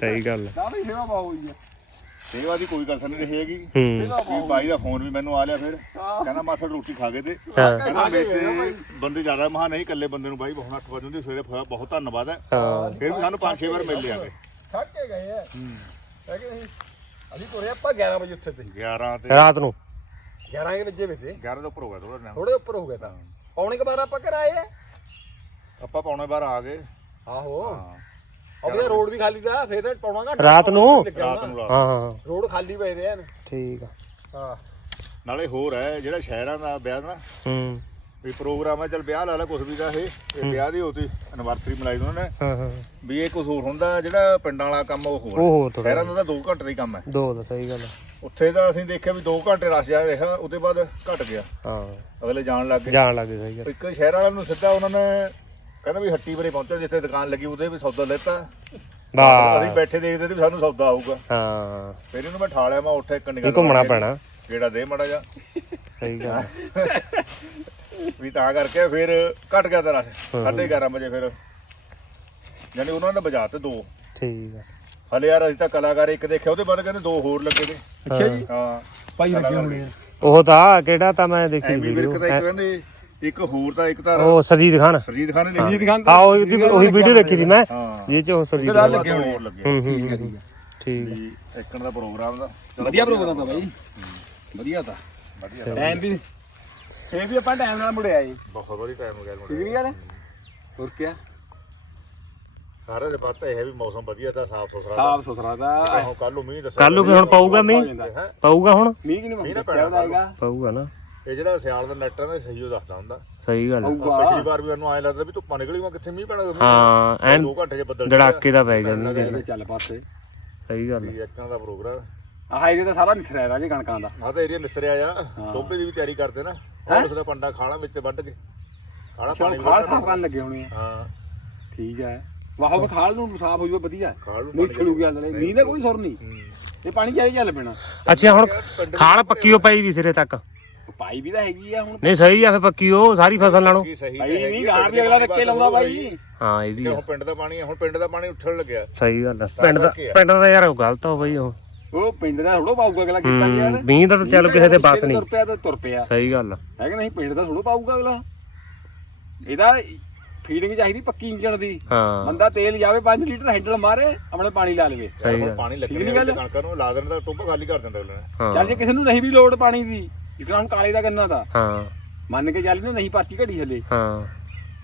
ਸਹੀ ਗੱਲ। ਨਾ ਵੀ ਸੇਵਾ ਬਹੁਤ ਹੋਈ ਆ। ਸੇਵਾ ਦੀ ਕੋਈ ਕਸਰ ਨਹੀਂ ਰਹੇਗੀ। ਹੂੰ। ਵੀ ਬਾਈ ਦਾ ਫੋਨ ਵੀ ਮੈਨੂੰ ਆ ਲਿਆ ਫਿਰ। ਕਹਿੰਦਾ ਮਾਸੜ ਰੋਟੀ ਖਾ ਗਏ ਤੇ ਹਾਂ। ਕਹਿੰਦਾ ਮੇਰੇ ਬੰਦੇ ਜ਼ਿਆਦਾ ਮਹਾ ਨਹੀਂ ਇਕੱਲੇ ਬੰਦੇ ਨੂੰ ਬਾਈ ਬਹੁਤ 8 ਵਜੇ ਹੁੰਦੀ ਸਵੇਰੇ ਫਿਰ ਬਹੁਤ ਧੰਨਵਾਦ ਹੈ। ਹਾਂ। ਫਿਰ ਵੀ ਸਾਨੂੰ 5-6 ਵਾਰ ਮਿਲ ਲਿਆ ਥੱਕ ਕੇ ਗਏ ਆ। ਹੈ। ਕਿ ਨਹੀਂ? ਅਸੀਂ ਤੁਰੇ ਆਪਾਂ 11 ਵਜੇ ਉੱਥੇ ਤੇ। 11 ਤੇ ਰਾਤ ਨੂੰ। 11 ਵਜੇ ਵੇ ਤੇ 11 ਤੋਂ ਉੱਪਰ ਹੋ ਗਿਆ ਥੋੜਾ ਨਾ ਥੋੜੇ ਉੱਪਰ ਹੋ ਗਏ ਤਾਂ। ਪੌਣੇ ਕੁ ਬਾਰਾਂ ਆਪਾਂ ਘਰ ਆਏ ਆ। ਆਪਾਂ ਪੌਣੇ ਬਾਰ ਆ ਗਏ। ਆਹੋ। ਹਾਂ। ਅਬੇ ਰੋਡ ਵੀ ਖਾਲੀ ਦਾ ਫੇਰ ਪੌਣਾ ਘੰਟਾ ਰਾਤ ਨੂੰ? ਰਾਤ ਨੂੰ ਰਾਤ ਹਾਂ ਹਾਂ। ਰੋਡ ਖਾਲੀ ਪਏ ਰਹੇ ਨੇ ਠੀਕ ਆ। ਹਾਂ। ਨਾਲੇ ਹੋਰ ਹੈ ਜਿਹੜਾ ਸ਼ਹਿਰਾਂ ਦਾ ਵਿਆਹ ਨਾ ਹੂੰ। ਵੀ ਪ੍ਰੋਗਰਾਮ ਹੈ ਚਲ ਵਿਆਹ ਲਾ ਲਾ ਕੁਝ ਵੀ ਦਾ ਇਹ ਇਹ ਵਿਆਹ ਦੀ ਹੋਤੀ ਐਨਵਰਸਰੀ ਮਨਾਈ ਉਹਨਾਂ ਨੇ। ਹਾਂ ਹਾਂ। ਵੀ ਇਹ ਕੁਝ ਹੋਰ ਹੁੰਦਾ ਜਿਹੜਾ ਪਿੰਡਾਂ ਵਾਲਾ ਕੰਮ ਉਹ ਹੋਰ ਉਹ ਹੋਰ ਥੋੜਾ ਸ਼ਹਿਰਾਂ ਦਾ ਤਾਂ 2 ਘੰਟੇ ਦਾ ਹੀ ਕੰਮ ਹੈ। ਦੋ ਦਾ ਸਹੀ ਗੱਲ ਆ। ਉੱਥੇ ਤਾਂ ਅਸੀਂ ਦੇਖਿਆ ਵੀ 2 ਘੰਟੇ ਰਸ਼ ਜਾ ਰਿਹਾ ਉਹਦੇ ਬਾਅਦ ਘਟ ਗਿਆ। ਹਾਂ। ਅਗਲੇ ਜਾਣ ਲੱਗ ਗਏ। ਜਾਣ ਲੱਗੇ ਸਹੀ ਗੱਲ ਇੱਕ ਸ਼ਹਿਰ ਵਾਲਿਆਂ ਨੂੰ ਸਿੱਧਾ ਉਹਨਾਂ ਨੇ ਕਹਿੰਦਾ ਵੀ ਹੱਟੀ ਵਰੇ ਪਹੁੰਚੋ ਜਿੱਥੇ ਦੁਕਾਨ ਲੱਗੀ ਉਹਦੇ ਵੀ ਸੌਦਾ ਲੈਤਾ। ਅਸੀਂ ਬੈਠੇ ਦੇਖਦੇ ਤੇ ਵੀ ਸਾਨੂੰ ਸੌਦਾ ਆਊਗਾ। ਹਾਂ। ਫਿਰ ਇਹਨੂੰ ਮੈਂ ਠਾਲਿਆ ਮੈਂ ਉੱਠੇ ਇੱਕ ਇਹ ਨਿਕਲ ਘੁੰਮਣਾ ਪੈਣਾ। ਜਿਹੜਾ ਦੇ ਮੜਾ ਜਾ ਸਹੀ ਗੱਲ। ਵੀ ਤਾਂ ਕਰਕੇ ਫਿਰ ਘਟ ਗਿਆ ਤੇ ਰਸ਼। 11:30 ਵਜੇ ਫਿਰ। ਯਾਨੀ ਉਹਨਾਂ ਨੇ ਵਜਾ ਤੇ ਦੋ। ਠੀਕ ਆ। ਹਲੇ ਯਾਰ ਅਸੀਂ ਤਾਂ ਕਲਾਕਾਰ ਇੱਕ ਦੇਖਿਆ ਉਹਦੇ ਬਾਅਦ ਕਹਿੰਦੇ ਦੋ ਹੋਰ ਲੱਗੇ ਨੇ। ਅੱਛਾ ਜੀ। ਹਾਂ। ਭਾਈ ਲੱਗੇ ਹੋਣੇ ਆ। ਉਹ ਤਾਂ ਕਿਹੜਾ ਤਾਂ ਮੈਂ ਦੇਖੀ ਐਮੀ ਵਿਰਕ ਦਾ ਇੱਕ ਕਹਿੰਦੇ ਇੱਕ ਹੋਰ ਤਾਂ ਇੱਕ ਤਾਂ ਉਹ ਸਜੀਦ ਖਾਨ। ਸਰਜੀਤ ਖਾਨ ਨੇ ਦੇਖੀ ਦਿਖਾਣ ਹਾਂ। ਉਹਦੀ ਉਹੀ ਵੀਡੀਓ ਦੇਖੀ ਸੀ ਮੈਂ। ਹਾਂ। ਇਹ ਚ ਉਹ ਖਾਨ ਲੱਗੇ ਹੋਣੇ। ਹੋਰ ਲੱਗੇ। ਹੂੰ ਹੂੰ ਹੂੰ। ਠੀਕ ਆ। ਵੀ ਇੱਕਣ ਦਾ ਪ੍ਰੋਗਰਾਮ ਦਾ। ਚਲੋ ਵਧੀਆ ਪ੍ਰੋਗਰਾਮ ਤਾਂ ਬਾਈ। ਵਧੀਆ ਤਾਂ। ਵਧੀਆ ਟਾਈਮ ਵੀ ਇਹ ਵੀ ਆਪਾਂ ਟਾਈਮ ਨਾਲ ਮੁੜਿਆ ਜੀ। ਬਹੁਤ ਵਧੀਆ ਟਾਈਮ ਗਿਆ ਠੀਕ ਨਹੀਂ ਗੱਲ? ਹੋਰ ਕੀ ਸਾਰੇ ਦੇ ਬਾਤ ਇਹ ਹੈ ਵੀ ਮੌਸਮ ਵਧੀਆ ਤਾਂ ਸਾਫ਼ ਸੁਥਰਾ ਸਾਫ਼ ਸੁਥਰਾ ਦਾ ਹੁਣ ਕੱਲ ਨੂੰ ਮੀਂਹ ਦੱਸਿਆ ਕੱਲ ਨੂੰ ਫਿਰ ਹੁਣ ਪਊਗਾ ਮੀਂਹ? ਹੈ। ਪਊਗਾ ਹੁਣ? ਮੀਂਹ ਕਿ ਨਹੀਂ ਮੀਂਹ ਨਾ ਦੱਸਿਆ ਪੈਣਾ ਹੋਏਗਾ ਪਊਗਾ ਨਾ। ਇਹ ਜਿਹੜਾ ਸਿਆਲ ਦਾ ਨੈਟਾਂ ਦਾ ਸਹੀ ਉਹ ਦੱਸਦਾ ਹੁੰਦਾ। ਸਹੀ ਗੱਲ ਆ। ਪਊਗਾ ਪਿਛਲੀ ਵਾਰ ਵੀ ਮੈਨੂੰ ਐਂ ਲੱਗਦਾ ਵੀ ਧੁੱਪਾਂ ਨਿਕਲੀ ਮੈਂ ਕਿੱਥੇ ਮੀਂਹ ਪੈਣਾ ਹਾਂ ਐਨ ਦੋ ਘੰਟੇ ਚ ਬੱਦਲ ਧੜਾਕੇ ਦਾ ਪੈ ਲੱਗਾ ਮੀਂਹ ਚੱਲ ਪਾਸੇ। ਸਹੀ ਗੱਲ ਆ। ਇੱਕਾਂ ਦਾ ਪ੍ਰੋਗਰਾਮ। ਆਹ ਇਹਦੇ ਤਾਂ ਸਾਰਾ ਨਿਸਰਿਆ ਰਾਜੇ ਕਣਕਾਂ ਦਾ। ਆ ਤਾਂ ਏਰੀਆ ਨਿਸਰਿਆ ਆ। ਟੋਬੇ ਦੀ ਵੀ ਤਿਆਰੀ ਕਰਦੇ ਨਾ। ਹੋਰ ਦਾ ਪੰਡਾ ਖਾਣਾ ਵਿੱਚ ਵੱਢ ਕੇ। ਖਾਣਾ ਚਲ ਪਾਣੀ ਖਾਲ ਸਾਫ਼ ਕਰਨ ਲੱਗੇ ਹੋਣੇ ਆ। ਹਾਂ। ਠੀਕ ਹੈ ਵਾਹੋ ਖਾਲ ਨੂੰ ਸਾਫ਼ ਹੋ ਜਾਵੇ ਵਧੀਆ। ਖਾਲ ਨੂੰ ਨਹੀਂ ਛਲੂ ਗਿਆ ਨਾਲੇ ਮੀਂਹ ਦਾ ਕੋਈ ਸੁਰ ਨਹੀਂ। ਇਹ ਪਾਣੀ ਚਾਹੀ ਚੱਲ ਪੈਣਾ। ਅੱਛਾ ਹੁਣ ਖਾਲ ਪੱਕੀ ਉਹ ਪਈ ਵੀ ਸਿਰੇ ਤੱਕ। ਪਾਈ ਵੀ ਤਾਂ ਹੈਗੀ ਆ ਹੁਣ। ਨਹੀਂ ਸਹੀ ਆ ਫੇ ਪੱਕੀ ਉਹ ਸਾਰੀ ਫਸਲ ਨਾਲੋਂ। ਕੀ ਸਹੀ ਭਾਈ ਨਹੀਂ ਗਾਂ ਵੀ ਅਗਲਾ ਰੱਕੇ ਲਾਉਂਦਾ ਬਾਈ? ਹਾਂ ਇਹ ਵੀ ਆ। ਹੁਣ ਪਿੰਡ ਦਾ ਪਾਣੀ ਆ ਹੁਣ ਪਿੰਡ ਦਾ ਪਾਣੀ ਉੱਠਣ ਲੱਗਿਆ। ਸਹੀ ਗੱਲ ਆ। ਪਿੰਡ ਦਾ ਪਿੰਡ ਦਾ ਯਾਰ ਗਲਤ ਹੋ ਬਈ ਉਹ। ਉਹ ਪਿੰਡ ਦਾ ਥੋੜੋ ਪਾਊਗਾ ਅਗਲਾ ਕੀਤਾ ਯਾਰ। ਮੀਂਹ ਦਾ ਤਾਂ ਚੱਲ ਕਿਸੇ ਦੇ ਬਸ ਨਹੀਂ। ਤੁਰ ਪਿਆ ਤਾਂ ਤੁਰ ਪਿਆ। ਸਹੀ ਗੱਲ ਆ। ਹੈ ਕਿ ਨਹੀਂ? ਪਿੰਡ ਦਾ ਥੋੜੋ ਪਾਊਗਾ ਅਗਲਾ। ਇਹਦਾ ਫੀਡਿੰਗ ਚਾਹੀਦੀ ਪੱਕੀ ਇੰਜਣ ਦੀ। ਹਾਂ। ਬੰਦਾ ਤੇਲ ਜਾਵੇ 5 ਲੀਟਰ ਹੈਂਡਲ ਮਾਰੇ ਆਪਣੇ ਪਾਣੀ ਲਾ ਲਵੇ। ਸਹੀ ਹੁਣ ਗੱਲ ਪਾਣੀ ਲੱਗਣੇ ਗੱਲ? ਕਣਕਾਂ ਨੂੰ ਲਾ ਦੇਣ ਦਾ ਟੋਬਾ ਖਾਲੀ ਕਰ ਦਿੰਦਾ ਅਗਲੇ ਨੇ। ਚੱਲ ਜੇ ਕਿਸੇ ਨੂੰ ਨਹੀਂ ਵੀ ਲੋੜ ਪਾਣੀ ਦੀ। ਹੁਣ ਕਾਲੇ ਦਾ ਗੰਨਾ ਦਾ। ਹਾਂ। ਮੰਨ ਕੇ ਚੱਲ ਨਾ ਨਹੀਂ ਪਾਤੀ ਘੜੀ ਹਲੇ। ਹਾਂ।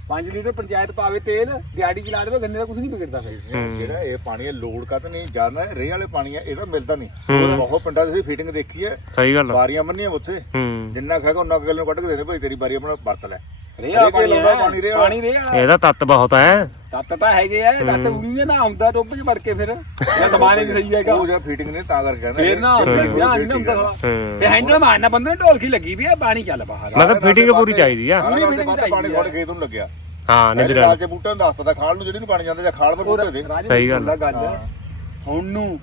5 ਲੀਟਰ ਪੰਚਾਇਤ ਪਾਵੇ ਤੇਲ ਦਿਹਾੜੀ ਚਲਾ ਦੇਵੇ ਗੰਨੇ ਦਾ ਕੁਝ ਨਹੀਂ ਵਿਗੜਦਾ ਫਿਰ। ਜਿਹੜਾ ਇਹ ਪਾਣੀ ਹੈ ਲੋਡ ਕਦ ਨਹੀਂ ਜਾਂਦਾ ਰੇਹ ਵਾਲੇ ਪਾਣੀ ਹੈ ਇਹਦਾ ਮਿਲਦਾ ਨਹੀਂ। ਬਹੁਤ ਪਿੰਡਾਂ ਦੀ ਫੀਟਿੰਗ ਦੇਖੀ ਹੈ ਸਹੀ ਗੱਲ ਆ। ਬਾਰੀਆਂ ਮੰਨੀਆਂ ਉੱਥੇ। ਹੂੰ। ਜਿੰਨਾ ਖਾਗਾ ਉਹਨਾਂ ਗੱਲ ਨੂੰ ਕੱਢ ਕੇ ਦੇਣੇ ਭਾਈ ਤੇਰੀ ਬਾਰੀ ਆਪਣਾ ਵਰਤ ਲੈ। ਰੇਹ ਰੇਹ ਪਾਣੀ ਲਾਉਂਦਾ ਹੈ, ਪਾਣੀ ਰੇਹ ਵਾਲਾ। ਪਾਣੀ ਰੇਹ ਵਾਲਾ। ਇਹਦਾ ਤੱਤ ਬਹੁਤ ਹੈ। ਤੱਤ ਤਾਂ ਹੈਗੇ ਆ ਤੱਤ ਉਣੀ ਨਾ ਆਉਂਦਾ ਟੋਪ 'ਚ ਵੜ ਕੇ ਫਿਰ। ਇਹ ਦਮਾਨੇ ਵੀ ਸਹੀ ਹੈਗਾ। ਉਹ ਜਿਹੜਾ ਫੀਟਿੰਗ ਨੇ ਤਾਂ ਕਰਕੇ ਕਹਿੰਦਾ ਫੇਰ ਨਾ ਇਹ ਧਿਆਨ ਨਹੀਂ ਹੁੰਦਾ। ਹੂੰ। ਤੇ ਹੈਂਡਲ ਮਾਰਨਾ ਬੰਦੇ ਨੇ ਢੋਲਕੀ ਲੱਗੀ ਵੀ ਆ ਪਾਣੀ ਚੱਲ ਬਾਹਰ। ਮੈਂ ਕਿਹਾ ਫਿਟਿੰਗ ਪੂਰੀ ਚਾਹੀਦੀ ਆ। ਸਾਰਾ ਦੇ ਬਾਅਦ ਪਾਣੀ ਤੁਹਾਡੇ ਖੇਤ ਨੂੰ ਲੱਗਿਆ। ਹਾਂ ਨਿੰਦਰਾ। ਸਾਲ ਚ ਬੂਟਿਆਂ ਨੂੰ ਦੱਸਤਾ ਤਾਂ ਖਾਲ ਨੂੰ ਜਿਹੜੀ ਨੂੰ ਪਾਣੀ ਜਾਂਦਾ ਜਾਂ ਖਾਲ ਪਰ ਬੂਟੇ ਦੇ। ਰਾਜੇ ਸਹੀ ਗੱਲ ਦਾ ਗੱਲ। ਹੈ। ਹੁਣ ਨੂੰ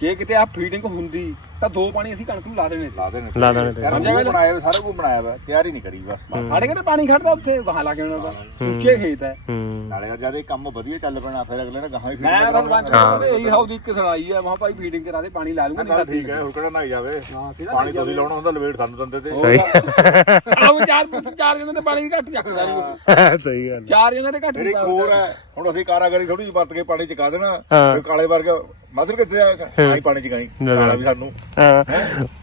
ਜੇ ਕਿਤੇ ਆ ਫੀਡਿੰਗ ਹੁੰਦੀ ਤਾਂ ਦੋ ਪਾਣੀ ਅਸੀਂ ਕਣਕ ਨੂੰ ਲਾ ਦੇਣੇ ਸੀ। ਲਾ ਦੇਣੇ ਲਾ ਦੇਣੇ ਤੇ। ਯਾਰ ਉਹ ਬਣਾਇਆ ਹੋਇਆ, ਸਾਰਾ ਕੁਝ ਬਣਾਇਆ ਵਾ ਤਿਆਰੀ ਨਹੀਂ ਕਰੀ ਬਸ। ਸਾਡੇ ਕਿਤੇ ਪਾਣੀ ਖੜਦਾ ਉੱਥੇ ਵਹਾਂ ਲਾ ਕੇ ਉਹਨਾਂ ਦਾ ਉੱਚੇ ਖੇਤ ਹੈ। ਹੂੰ। ਨਾਲੇ ਯਾਰ ਜਦ ਇਹ ਕੰਮ ਵਧੀਆ ਚੱਲ ਪੈਣਾ ਫਿਰ ਅਗਲੇ ਨੇ ਗਾਹਾਂ ਹੀ ਮੈਂ feeding ਤਾਂ ਕਰਾਉਣਾ। ਬੰਦ ਕਰਦੇ ਇਹੀ ਹਾਉ ਦੀ ਇੱਕ ਸੜਾਈ ਹੈ ਵਾਹ ਭਾਈ ਫੀਡਿੰਗ ਕਰਾ ਦੇ ਪਾਣੀ ਲਾ ਲੂੰਗਾ ਗੱਲ ਠੀਕ ਹੈ ਹੁਣ ਕਿਹੜਾ ਨਹਾਈ ਜਾਵੇ? ਹਾਂ ਕਿਹਦਾ ਪਾਣੀ ਤੁਸੀਂ ਲਾਉਣਾ ਹੁੰਦਾ ਲਵੇਟ ਸਾਨੂੰ ਦਿੰਦੇ ਤੇ। ਸਹੀ। ਆਉ ਚਾਰ ਚਾਰ ਜਣੇ ਤੇ ਪਾਣੀ ਘੱਟ ਚੱਕਦਾ ਨਹੀਂ ਸਹੀ ਗੱਲ ਚਾਰ ਜਣੇ ਤੇ ਘੱਟ ਫਿਰ ਇੱਕ ਹੋਰ ਹੈ ਹੁਣ ਅਸੀਂ ਕਾਰਾਗਰੀ ਥੋੜੀ ਜਿਹੀ ਵਰਤ ਕੇ ਪਾਣੀ ਚਕਾ ਦੇਣਾ ਹਾਂ। ਫਿਰ ਕਾਲੇ ਵਰਗਾ ਮਦਰ ਕਿੱਥੇ ਆ? ਆਈ ਪਾਣੀ ਚਕਾਈ ਕਾਲਾ ਵੀ ਸਾਨੂੰ। ਹਾਂ।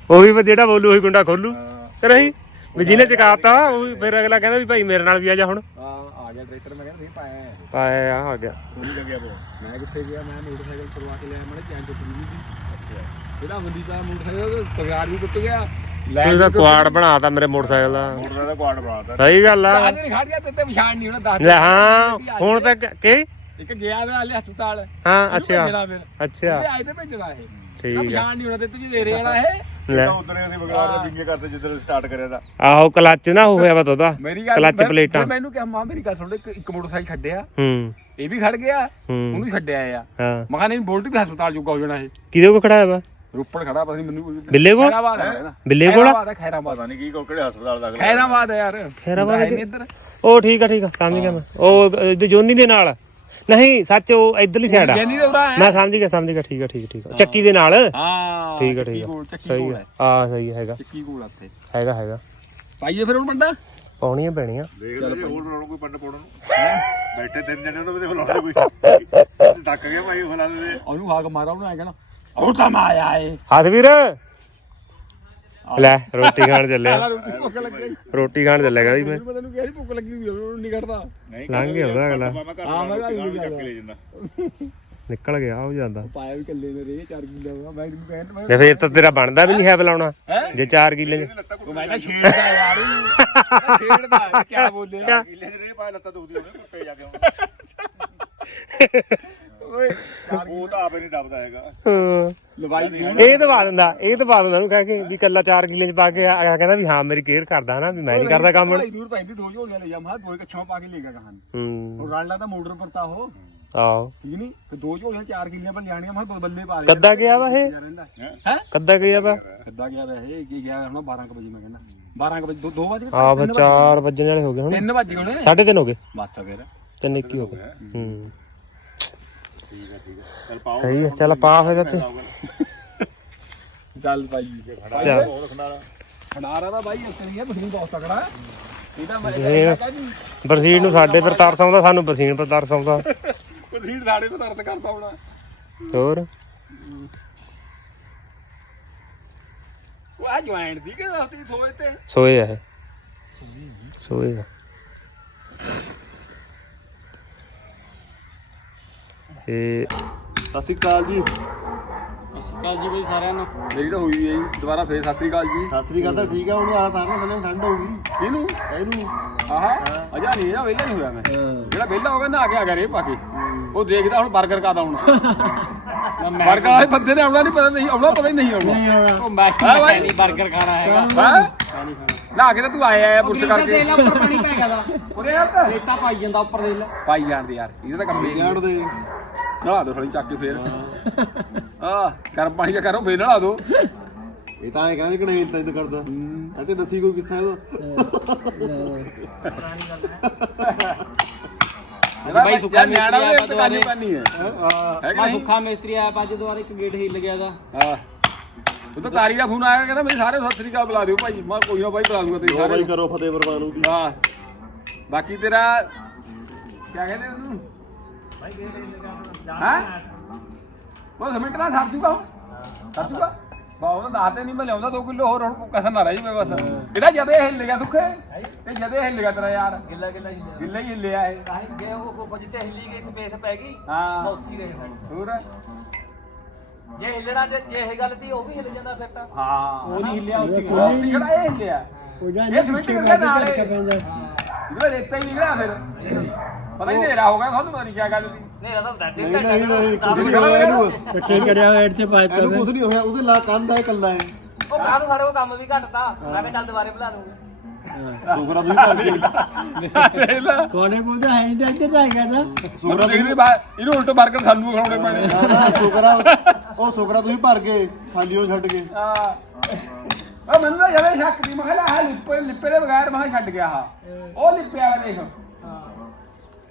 ਉਹੀ ਫਿਰ ਜਿਹੜਾ ਬੋਲੂ ਉਹੀ ਗੁੰਡਾ ਖੋਲੂ। ਹਾਂ। ਤੇ ਰਹੀ ਵੀ ਜਿਹਨੇ ਚਕਾਤਾ ਉਹ ਵੀ ਫਿਰ ਅਗਲਾ ਕਹਿੰਦਾ ਵੀ ਭਾਈ ਮੇਰੇ ਨਾਲ ਵੀ ਆ ਜਾ ਹੁਣ। ਹਾਂ ਆ ਗਿਆ ਟਰੈਕਟਰ ਮੈਂ ਕਹਿੰਦਾ ਨਹੀਂ ਪਾਇਆ ਹੈ। ਪਾਇਆ ਆ ਗਿਆ। ਨਹੀਂ ਲੱਗਿਆ ਬੋ ਮੈਂ ਕਿੱਥੇ ਗਿਆ? ਮੈਂ ਮੋਟਰਸਾਈਕਲ ਕਰਵਾ ਕੇ ਲਿਆ ਮੈਂ ਚੈਨ ਚੁੱਕ ਲਈ ਸੀ। ਜਿਹੜਾ ਹੁੰਦੀ ਤਾਂ ਮੋਟਰਸਾਈਕਲ ਤਗਾਰ ਵੀ ਟੁੱਟ ਗਿਆ। ਲੈ ਇਹਦਾ ਕੁਆੜ ਬਣਾਤਾ ਮੇਰੇ ਮੋਟਰਸਾਈਕਲ ਦਾ। ਮੋਟਰ ਦਾ ਕੁਆੜ ਬਣਾਤਾ। ਸਹੀ ਗੱਲ ਆ। ਅੱਜ ਨਹੀਂ ਖੜ ਗਿਆ ਤੇ ਪਛਾਣ ਨਹੀਂ ਦੱਸ ਲੈ ਹਾਂ ਹੁਣ ਤੱਕ ਕੀ ਇੱਕ ਗਿਆ ਵੇ ਹਾਲੇ ਹਸਪਤਾਲ। ਹਾਂ ਅੱਛਾ। ਭੇਜਣਾ ਫਿਰ। ਅੱਛਾ। ਤੇ ਆਏ ਤੇ ਭੇਜਣਾ ਇਹ। ਠੀਕ ਆ। ਪਛਾਣ ਨਹੀਂ ਹੋਣਾ ਤੇ ਤੁਸੀਂ ਦੇ ਰਹੇ ਵਾਲਾ ਇਹ। ਲੈ। ਉਧਰੇ ਅਸੀਂ ਬਗਾੜ ਦੇ ਵਿੰਗੇ ਕਰਦੇ ਜਿੱਦਣ ਸਟਾਰਟ ਕਰਿਆ ਤਾਂ ਆਹੋ ਕਲੱਚ ਨਾ ਹੋਇਆ ਵਾ ਤੋਦਾ। ਮੇਰੀ ਗੱਲ ਕਲੱਚ ਮੈਂ- ਪਲੇਟਾਂ ਫਿਰ ਮੈਨੂੰ ਕਿਹਾ ਮਾਂ ਮੇਰੀ ਗੱਲ ਸੁਣ ਲੈ ਇੱਕ- ਇੱਕ ਮੋਟਰਸਾਈਕਲ ਛੱਡਿਆ। ਹੂੰ। ਇਹ ਵੀ ਖੜ ਗਿਆ ਹੂੰ। ਉਹਨੂੰ ਛੱਡਿਆ ਆ। ਹਾਂ। ਮੈਂ ਕਿਹਾ ਨਹੀਂ ਬੋਲਟ ਵੀ ਹਸਪਤਾਲ ਜੋਗਾ ਹੋ ਜਾਣਾ ਇਹ। ਕਿਹਦੇ ਕੋ ਖੜਾ ਹੈ ਵਾ? ਰੋਪੜ ਖੜਾ ਪਤਾ ਨਹੀਂ ਮੈਨੂੰ ਬਿੱਲੇ ਕੋਲ? ਖੈਰਾਬਾਦ ਹੈ? ਨਾ ਬਿੱਲੇ ਕੋਲ? ਖੈਰਾਬਾਦ ਹੈ ਖੈਰਾਬਾਦ। ਪਤਾ ਨਹੀਂ ਕੀ ਕੋ ਕਿਹੜੇ ਹਸਪਤਾਲ ਦਾ ਅਗਲਾ। ਖੈਰਾਬਾਦ ਹੈ ਯਾਰ। ਖੈਰਾਬਾਦ ਹੈ ਨੀ ਇੱਧਰ। ਉਹ ਠੀਕ ਆ ਠੀਕ ਆ ਸਮਝ ਗਿਆ ਮੈਂ। ਉਹ ਜੋਨੀ ਦੇ ਨਾਲ। ਨਹੀਂ ਸੱਚ ਉਹ ਇਧਰਲੀ ਸਾਈਡ ਆ। ਜੈਨੀ ਦੇ ਉਰਾ ਹੈ? ਮੈਂ ਸਮਝ ਗਿਆ ਸਮਝ ਗਿਆ ਠੀਕ ਆ ਠੀਕ ਆ ਠੀਕ ਆ। ਚੱਕੀ ਦੇ ਨਾਲ। ਹਾਂ ਠੀਕ ਆ ਠੀਕ ਆ। ਸਹੀ ਆ। ਹੈ। ਆ ਸਹੀ ਆ, ਹੈਗਾ। ਚੱਕੀ ਕੋਲ ਆ ਹੈਗਾ ਹੈਗਾ। ਪਾਈਏ ਫਿਰ ਹੁਣ ਬੰਦਾ ਪਾਉਣੀਆਂ ਪੈਣੀਆਂ। ਦੇਖ ਲੈ ਹੋਰ ਬਣਾਉਣਾ ਕੋਈ ਪੰਡ ਪਾਉਣ ਨੂੰ। ਬੈਠੇ ਤਿੰਨ ਜਣੇ ਉਹਦੇ ਬੁਲਾਉਣੇ ਕੋਈ। ਥੱਕ ਗਿਆ ਭਾਈ ਬੁਲਾ ਦੇ ਉਹਨੂੰ ਹਾਕ ਮਾਰਾ ਉਹਨੂੰ ਐ ਕਹਿਣਾ ਉਹ ਤਾਂ ਮੈਂ ਆਇਆ ਏ। ਹੱਥ ਵੀਰ। ਲੈ ਰੋਟੀ ਖਾਣ ਚੱਲਿਆ। ਰੋਟੀ ਭੁੱਖ ਲੱਗੀ। ਰੋਟੀ ਖਾਣ ਚੱਲਿਆਗਾ ਵੀ ਮੈਂ। ਮੈਂ ਤੈਨੂੰ ਕਿਹਾ ਸੀ ਭੁੱਖ ਲੱਗੀ ਹੋਈ ਆ, ਉਹਨੂੰ ਨਹੀਂ ਕੱਢਦਾ ਨਹੀਂ ਲੰਘ ਗਿਆ ਉਹਦਾ ਅਗਲਾ। ਹਾਂ ਮੈਂ ਕਿਹਾ ਚੱਕ ਕੇ ਲੈ ਜਾਂਦਾ ਨਿਕਲ ਗਿਆ ਉਹ ਜਾਂਦਾ। ਪਾਇਆ ਵੀ ਕੱਲੇ ਨੇ ਰੇ ਚਾਰ ਕਿੱਲੇ ਦਾ। ਮੈਂ ਤੈਨੂੰ ਕਹਿਣ ਮੈਂ ਤੇ ਫੇਰ ਤਾਂ ਤੇਰਾ ਬਣਦਾ ਵੀ ਨਹੀਂ ਹੈ ਬੁਲਾਉਣਾ। ਜੇ 4 ਕਿੱਲੇ ਚ ਉਹ ਮੈਂ ਤਾਂ ਛੇੜਦਾ ਯਾਰ। ਛੇੜਦਾ। ਕੀ ਬੋਲਿਆ ਕਿੱਲੇ ਦੇ ਰੇ ਪਾ ਲੱਤਾਂ ਦੁਖਦੀ ਹੋਵੇ ਕੁੱਤੇ ਜਾ ਕੇ ਓਏ ਉਹ ਤਾਂ ਆਪੇ ਨਹੀਂ ਡੱਬਦਾ ਹੈਗਾ। ਹਾਂ। ਲਵਾਈ ਇਹ ਦਵਾ ਦਿੰਦਾ ਇਹ ਦਵਾ ਦਿੰਦਾ ਉਹਨੂੰ ਕਹਿ ਕੇ ਵੀ ਕੱਲਾ 4 ਕਿੱਲੇ ਚ ਪਾ ਕੇ ਆ ਆ ਕਹਿੰਦਾ ਵੀ ਹਾਂ ਮੇਰੀ ਕੇਅਰ ਕਰਦਾ ਹਨਾ ਵੀ ਮੈਂ ਨਹੀਂ ਕਰਦਾ ਕੰਮ। ਲਵਾਈ ਦੂਰ ਪੈਂਦੀ ਦੋ ਝੋਲੀਆਂ ਲੈ ਜਾ ਮੈਂ ਦੋ ਕੱਛਾਂ ਪਾ ਕੇ ਲੈ ਗਿਆ ਕਹਾਣੀ। ਹੂੰ। ਉਹ ਰਣ ਲਾ ਤਾਂ ਮੋਟਰ ਪਰ ਤਾਂ ਉਹ। ਆਹੋ। ਠੀਕ ਨਹੀਂ ਤੇ ਦੋ ਝੋਲੀਆਂ ਚਾਰ ਕਿੱਲਿਆਂ ਪਰ ਲਿਆਣੀਆਂ ਮੈਂ ਦੋ ਬੱਲੇ ਪਾ ਦੇ। ਕੱਦਾ ਗਿਆ ਵਾ ਇਹ? ਹੈ? ਕੱਦਾ ਗਿਆ ਵਾ? ਕਿੱਦਾਂ ਗਿਆ ਵੈਸੇ ਕੀ ਗਿਆ ਹੁਣ 12 ਕੁ ਵਜੇ ਮੈਂ ਕਹਿੰਦਾ। 12 ਕੁ ਵਜੇ ਦੋ- ਦੋ ਵਜੇ ਆ ਬਸ 4 ਵੱਜਣ ਵਾਲੇ ਹੋ ਗਏ ਹੁਣ। 3 ਵਜੇ ਹੋਣੇ। 3:30 ਹੋ ਗਏ। ਬਸ ਤਾਂ ਫਿਰ। ਤਿੰਨ ਇੱਕ ਹੀ ਹੋ ਗਏ। ਹੂੰ। ਠੀਕ ਹੈ ਠੀਕ ਹੈ ਚੱਲ ਪਾਓ ਸਹੀ ਹੈ ਚੱਲ ਪਾ ਫੇਰ ਇੱਥੇ। ਚੱਲ ਭਾਈ ਚੱਲ। ਹੋਰ ਖੰਡਾਰਾ। ਖਨਾਰਾ ਦਾ ਬਾਈ ਇੱਥੇ ਨਹੀਂ ਹੈ ਬਸਨੀ ਬਹੁਤ ਤਕੜਾ ਹੈ। ਇਹਦਾ ਮੈਂ ਇਹ ਬਰਸੀਨ ਨੂੰ ਸਾਡੇ ਪਰ ਤਰਸ ਆਉਂਦਾ ਸਾਨੂੰ ਬਰਸੀਨ ਪਰ ਤਰਸ ਆਉਂਦਾ ਪ੍ਰਸੀਡ ਸਾਡੇ ਕੋ ਦਰਦ ਕਰਦਾ ਹੋਣਾ। ਹੋਰ? ਉਹ ਆ ਜੁਆਇੰਟ ਦੀ ਕਿ ਰਾਤ ਸੋਏ ਤੇ? ਸੋਏ ਆ ਇਹ। ਸੋਏ ਆ। ਇਹ ਸਤਿ ਸ਼੍ਰੀ ਅਕਾਲ ਜੀ। ਸਤਿ ਜੀ ਬਈ ਸਾਰਿਆਂ ਨੂੰ। ਮੇਰੀ ਤਾਂ ਹੋਈ ਹੈ ਜੀ। ਦੁਬਾਰਾ ਫੇਰ ਸਤਿ ਸ਼੍ਰੀ ਜੀ। ਸਤਿ ਸ਼੍ਰੀ ਤਾਂ ਠੀਕ ਆ ਹੁਣ ਆ ਤਾਂ ਨਾ ਥੱਲੇ ਠੰਡ ਹੋਊਗੀ ਇਹਨੂੰ ਇਹਨੂੰ। ਆਹਾ ਅਜਾ ਨਹੀਂ ਇਹਦਾ ਵੇਲਾ ਨਹੀਂ ਹੋਇਆ ਮੈਂ। ਜਿਹੜਾ ਵੇਲਾ ਹੋ ਗਿਆ ਨਾ ਆ ਗਿਆ ਘਰੇ ਪਾ ਕੇ ਉਹ ਦੇਖਦਾ ਹੁਣ 버ਗਰ ਕਾਦਾ ਹੁਣ 버ਗਰ ਵਾਲੇ ਬੰਦੇ ਨੇ ਆਉਣਾ ਨਹੀਂ ਪਤਾ ਨਹੀਂ ਆਉਣਾ ਪਤਾ ਹੀ ਨਹੀਂ ਆਉਣਾ। ਉਹ ਮੈਂ ਨਹੀਂ 버ਗਰ ਖਾਣਾ ਹੈਗਾ। ਹੈ? ਨਾ ਕੇ ਤਾਂ ਤੂੰ ਆਇਆ ਆ ਕਰਕੇ। ਉੱਪਰ ਪਾਣੀ ਪੈ ਗਿਆ ਦਾ ਉਰੇ ਆ ਤਾਂ। ਰੇਤਾ ਪਾਈ ਜਾਂਦਾ ਉੱਪਰ ਦੇ ਲੈ। ਪਾਈ ਜਾਣਦੇ ਯਾਰ ਇਹਦਾ ਤਾਂ ਕੰਮ ਹੀ ਜਾਣ ਨਹੀਂ ਦੇ ਨਲਾ ਦੋ ਥੋੜੀ ਚੱਕ ਕੇ ਫੇਰ। ਆ ਗਰਮ ਪਾਣੀ ਦਾ ਕਰੋ ਫੇਰ ਨਲਾ ਦੋ। ਇਹ ਤਾਂ ਐ ਕਹਿੰਦੇ ਕਿ ਨਹੀਂ ਇੰਤ ਇੰਤ ਕਰਦਾ ਅਤੇ ਦੱਸੀ ਕੋਈ ਕਿੱਸਾ ਇਹਦਾ? ਬਾਈ ਸੁੱਕਾ ਨਿਆਣਾ ਮਿਸਤਰੀ ਵੀ ਆਪਾਂ ਇੱਕ ਕਰਨੀ ਦੁਬਾਰੇ- ਪੈਣੀ ਹੈ। ਆ ਹੈ ਕਿ ਮੈਂ ਨਹੀਂ? ਸੁੱਖਾ ਮਿਸਤਰੀ ਆਇਆ ਅੱਜ ਦੁਆਰਾ ਇੱਕ ਗੇਟ ਹਿੱਲ ਗਿਆ ਦਾ ਹਾਂ। ਉਹ ਤਾਂ ਤਾਰੀ ਦਾ ਫੋਨ ਆਇਆ ਕਹਿੰਦਾ ਮੇਰੇ ਸਾਰੇ ਸਤਿ ਸ੍ਰੀ ਅਕਾਲ ਬੁਲਾ ਦਿਓ ਭਾਈ। ਮੈਂ ਕਿਹਾ ਕੋਈ ਨਾ ਭਾਈ ਬੁਲਾ ਦੂੰਗਾ ਤੇ ਸਾਰੇ ਬਾਈ ਕਰੋ ਫਤਿਹ ਪ੍ਰਵਾਨ ਦੀ ਹਾਂ। ਬਾਕੀ ਤੇਰਾ ਕੀ ਕਹਿੰਦੇ ਉਹਨੂੰ? ਹਾਂ? ਉਹ ਸਮਿੰਟ ਨਾਲ ਸਰ ਸੁਗਾ ਸੁਗਾ ਬਾਉਂ ਦਾ ਦਾਤੇ ਨਹੀਂ ਮੈਂ ਲਿਆਉਂਦਾ 2 ਕਿਲੋ ਹੋਰ ਹੁਣ ਕਸਨ ਨਾ ਰਹਿ ਜਵੇ ਬਸ। ਇਹਦਾ ਜਦੇ ਹਿੱਲ ਗਿਆ ਸੁੱਖੇ। ਤੇ ਜਦੇ ਹਿੱਲ ਗਿਆ ਤੇਰਾ ਯਾਰ। ਗਿੱਲਾ ਗਿੱਲਾ ਹੀ ਗਿੱਲਾ ਹੀ ਹਿੱਲਿਆ ਇਹ। ਕਾਹੀ ਗਏ ਉਹ ਗੋਪਾ ਜਿੱਤੇ ਹਿੱਲੀ ਗਈ ਸਪੇਸ ਪੈ ਗਈ। ਹਾਂ। ਉੱਥੇ ਗਏ ਸਾਡੇ ਹੋਰ? ਜੇ ਹਿੱਲਣਾ ਜੇ ਜੇ ਇਹ ਗੱਲ ਤੀ ਉਹ ਵੀ ਹਿੱਲ ਜਾਂਦਾ ਫਿਰ ਤਾਂ। ਹਾਂ। ਉਹ ਨਹੀਂ ਹਿੱਲਿਆ ਉੱਥੇ ਉਹ ਜਿਹੜਾ ਇਹ ਹਿੱਲਿਆ ਇਹ ਸਮਿੰਟ ਕਿੱਥੇ ਨਾਲ। ਇਹਦਾ ਰੇਤਾ ਹੀ ਨਿਕਲਿਆ ਫਿਰ। ਪਤਾ ਹੀ ਨੇਰਾ ਹੋ ਗਿਆ ਤੁਹਾਨੂੰ ਪਤਾ ਨਹੀਂ ਕੀ ਗੱਲ ਸੀ। ਨਹੀਂ ਰਦਾ ਦੱਸ ਨਹੀਂ ਨਹੀਂ ਨਹੀਂ ਕੁਝ ਨਹੀਂ ਹੋਇਆ ਇਹਨੂੰ ਇਕੱਠੇ ਕਰਿਆ ਹੋਇਆ ਇੱਥੇ ਪਾਇਪ ਇਹਨੂੰ ਕੁਝ ਨਹੀਂ ਹੋਇਆ ਉਹਦੇ ਲਾ ਕੰਧ ਆ ਇਕੱਲਾ ਹੈ ਉਹ ਕਾਹਨੂੰ ਸਾਡੇ ਕੋਲ ਕੰਮ ਵੀ ਘਟਤਾ ਮੈਂ ਕਿਹਾ ਚੱਲ ਦੁਬਾਰੇ ਬੁਲਾ ਲੂੰਗਾ ਸੁਗਰਾ ਤੁਸੀਂ ਭਰ ਕੇ ਦੇਖ ਲੈ ਕੋਨੇ ਕੋਨੇ ਹੈ ਨਹੀਂ ਇੱਧਰ ਤਾਂ ਹੈਗਾ ਨਾ ਮੈਨੂੰ ਦੇਖਦੇ ਬਾ ਇਹਨੂੰ ਉਲਟ ਬਰਗਰ ਸਾਨੂੰ ਖਾਉਣੇ ਪੈਣੇ। ਸੁਗਰਾ ਉਹ ਸੁਗਰਾ ਤੁਸੀਂ ਭਰ ਕੇ ਖਾਲੀਓ ਛੱਡ ਕੇ। ਆ ਆ ਮੈਨੂੰ ਤਾਂ ਜਦੇ ਸ਼ੱਕ ਦੀ ਮੈਂ ਕਿਹਾ ਆ ਲਿਪੇ ਲਿਪੇ ਦੇ ਬਗੈਰ ਮੈਂ ਕਿਹਾ ਛੱਡ ਗਿਆ ਆ ਉਹ ਲਿਪਿਆ ਵਾ ਦੇਖ।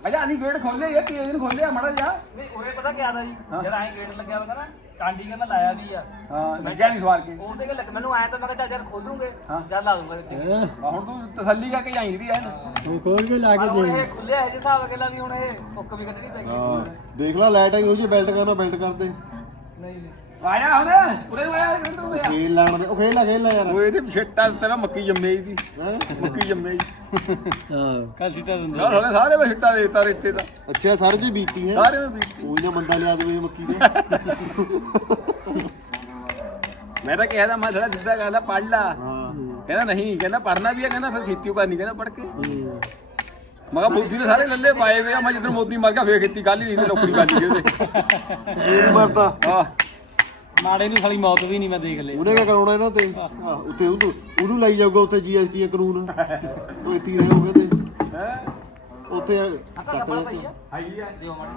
ਅਜਾ ਅਸੀਂ ਗੇਟ ਖੋਲੇ ਇਹ ਤੀਏ ਦਿਨ ਖੋਲਿਆ ਮੜਾ ਜਾ ਨਹੀਂ ਉਰੇ ਪਤਾ ਕਿਆ ਦਾ ਜੀ? ਜਦ ਐਂ ਗੇਟ ਲੱਗਿਆ ਹੋਇਆ ਨਾ ਕਾਂਡੀ ਕਹਿੰਦਾ ਲਾਇਆ ਵੀ ਆ। ਹਾਂ ਲੱਗਿਆ ਨਹੀਂ ਸਵਾਰ ਕੇ। ਉਹਦੇ ਕੇ ਲੱਗ ਮੈਨੂੰ ਆਇਆ ਤਾਂ ਮੈਂ ਕਿਹਾ ਚੱਲ ਯਾਰ ਖੋਲੂਗੇ। ਜਦ ਲਾ ਦੂੰਗਾ ਵਿੱਚ ਹਾਂ, ਹੁਣ ਤੂੰ ਤਸੱਲੀ ਕਰਕੇ ਜਾਈਂ ਦੀ ਐ ਹੁਣ ਖੋਲ ਕੇ ਲਾ ਪਰ ਕੇ ਹੁਣ ਦੇ ਇਹ ਖੁੱਲਿਆ ਹੈ ਜੇ ਹਿਸਾਬ ਅਗੇਲਾ ਵੀ ਹੁਣ ਇਹ ਹੁੱਕ ਵੀ ਕੱਢਣੀ ਪੈ ਗਈ। ਹਾਂ। ਦੇਖ ਲੈ ਲਾਈਟ ਆਈ ਹੋ ਜੀ ਬੈਲਟ ਕਰਨਾ ਬੈਲਟ ਕਰਦੇ। ਨਹੀਂ ਨਹੀਂ। ਆਇਆ ਹੁਣ ਉਰੇ ਨੂੰ ਆਇਆ ਕਿੰਦੂ ਹੋਇਆ ਖੇਲ ਲਾਣ ਦੇ ਉਹ ਖੇਲ ਲੈ ਖੇਲ ਲੈ ਯਾਰ। ਉਹ ਇਹਦੇ ਛੱਟਾ ਤੇਰਾ ਮੱਕੀ ਜੰਮੇ ਦੀ ਹੈਂ? ਮੱਕੀ ਜੰਮੇ ਹਾਂ। ਕਾ ਸਿੱਟਾ ਦਿੰਦਾ। ਯਾਰ ਹਲੇ ਸਾਰੇ ਮੈਂ ਛੱਟਾ ਦੇਤਾ ਰੇਤੇ ਦਾ। ਅੱਛਾ ਸਰ ਜੀ ਬੀਤੀ ਹੈ। ਸਾਰੇ ਮੈਂ ਬੀਤੀ। ਕੋਈ ਨਾ ਬੰਦਾ ਲਿਆ ਦੇਵੇ ਮੱਕੀ ਦੇ। ਮੈਂ ਤਾਂ ਕਿਹਾ ਤਾਂ ਮੈਂ ਥੋੜਾ ਸਿੱਧਾ ਕਹਿੰਦਾ ਪੜ ਲਾ। ਹਾਂ। ਕਹਿੰਦਾ ਨਹੀਂ ਕਹਿੰਦਾ ਪੜਨਾ ਵੀ ਹੈ ਕਹਿੰਦਾ ਫਿਰ ਖੇਤੀ ਕਰਨੀ ਕਹਿੰਦਾ ਪੜ ਕੇ। ਮੈਂ ਕਿਹਾ ਮੋਦੀ ਨੇ ਸਾਰੇ ਲੱਲੇ ਪਾਏ ਵੇ ਆ ਮੈਂ ਜਦੋਂ ਮੋਦੀ ਮਰ ਗਿਆ ਫੇਰ ਖੇਤੀ ਗੱਲ ਹੀ ਨਹੀਂ ਤੇ ਨੌਕਰੀ ਕਰ ਲਈ ਉਹਦੇ। ਇਹ ਮਰਦਾ। ਆਹ। ਮਾੜੇ ਨੂੰ ਸਾਲੀ ਮੌਤ ਵੀ ਨਹੀਂ ਮੈਂ ਦੇਖ ਲਈ ਉਹਨੇ ਕੀ ਕਰਾਉਣਾ ਇਹਨਾਂ ਤੇ? ਆਹ, ਉੱਤੇ ਉਹਨੂੰ ਉਹਨੂੰ ਲਾਈ ਜਾਊਗਾ ਉੱਥੇ ਜੀਐਸਟੀ ਕਾਨੂੰਨ। ਉਹ ਇੱਥੇ ਹੀ ਰਹੇ ਹੋਗੇ ਤੇ ਹੈ ਉੱਥੇ ਦਿਓ ਮਾੜੀ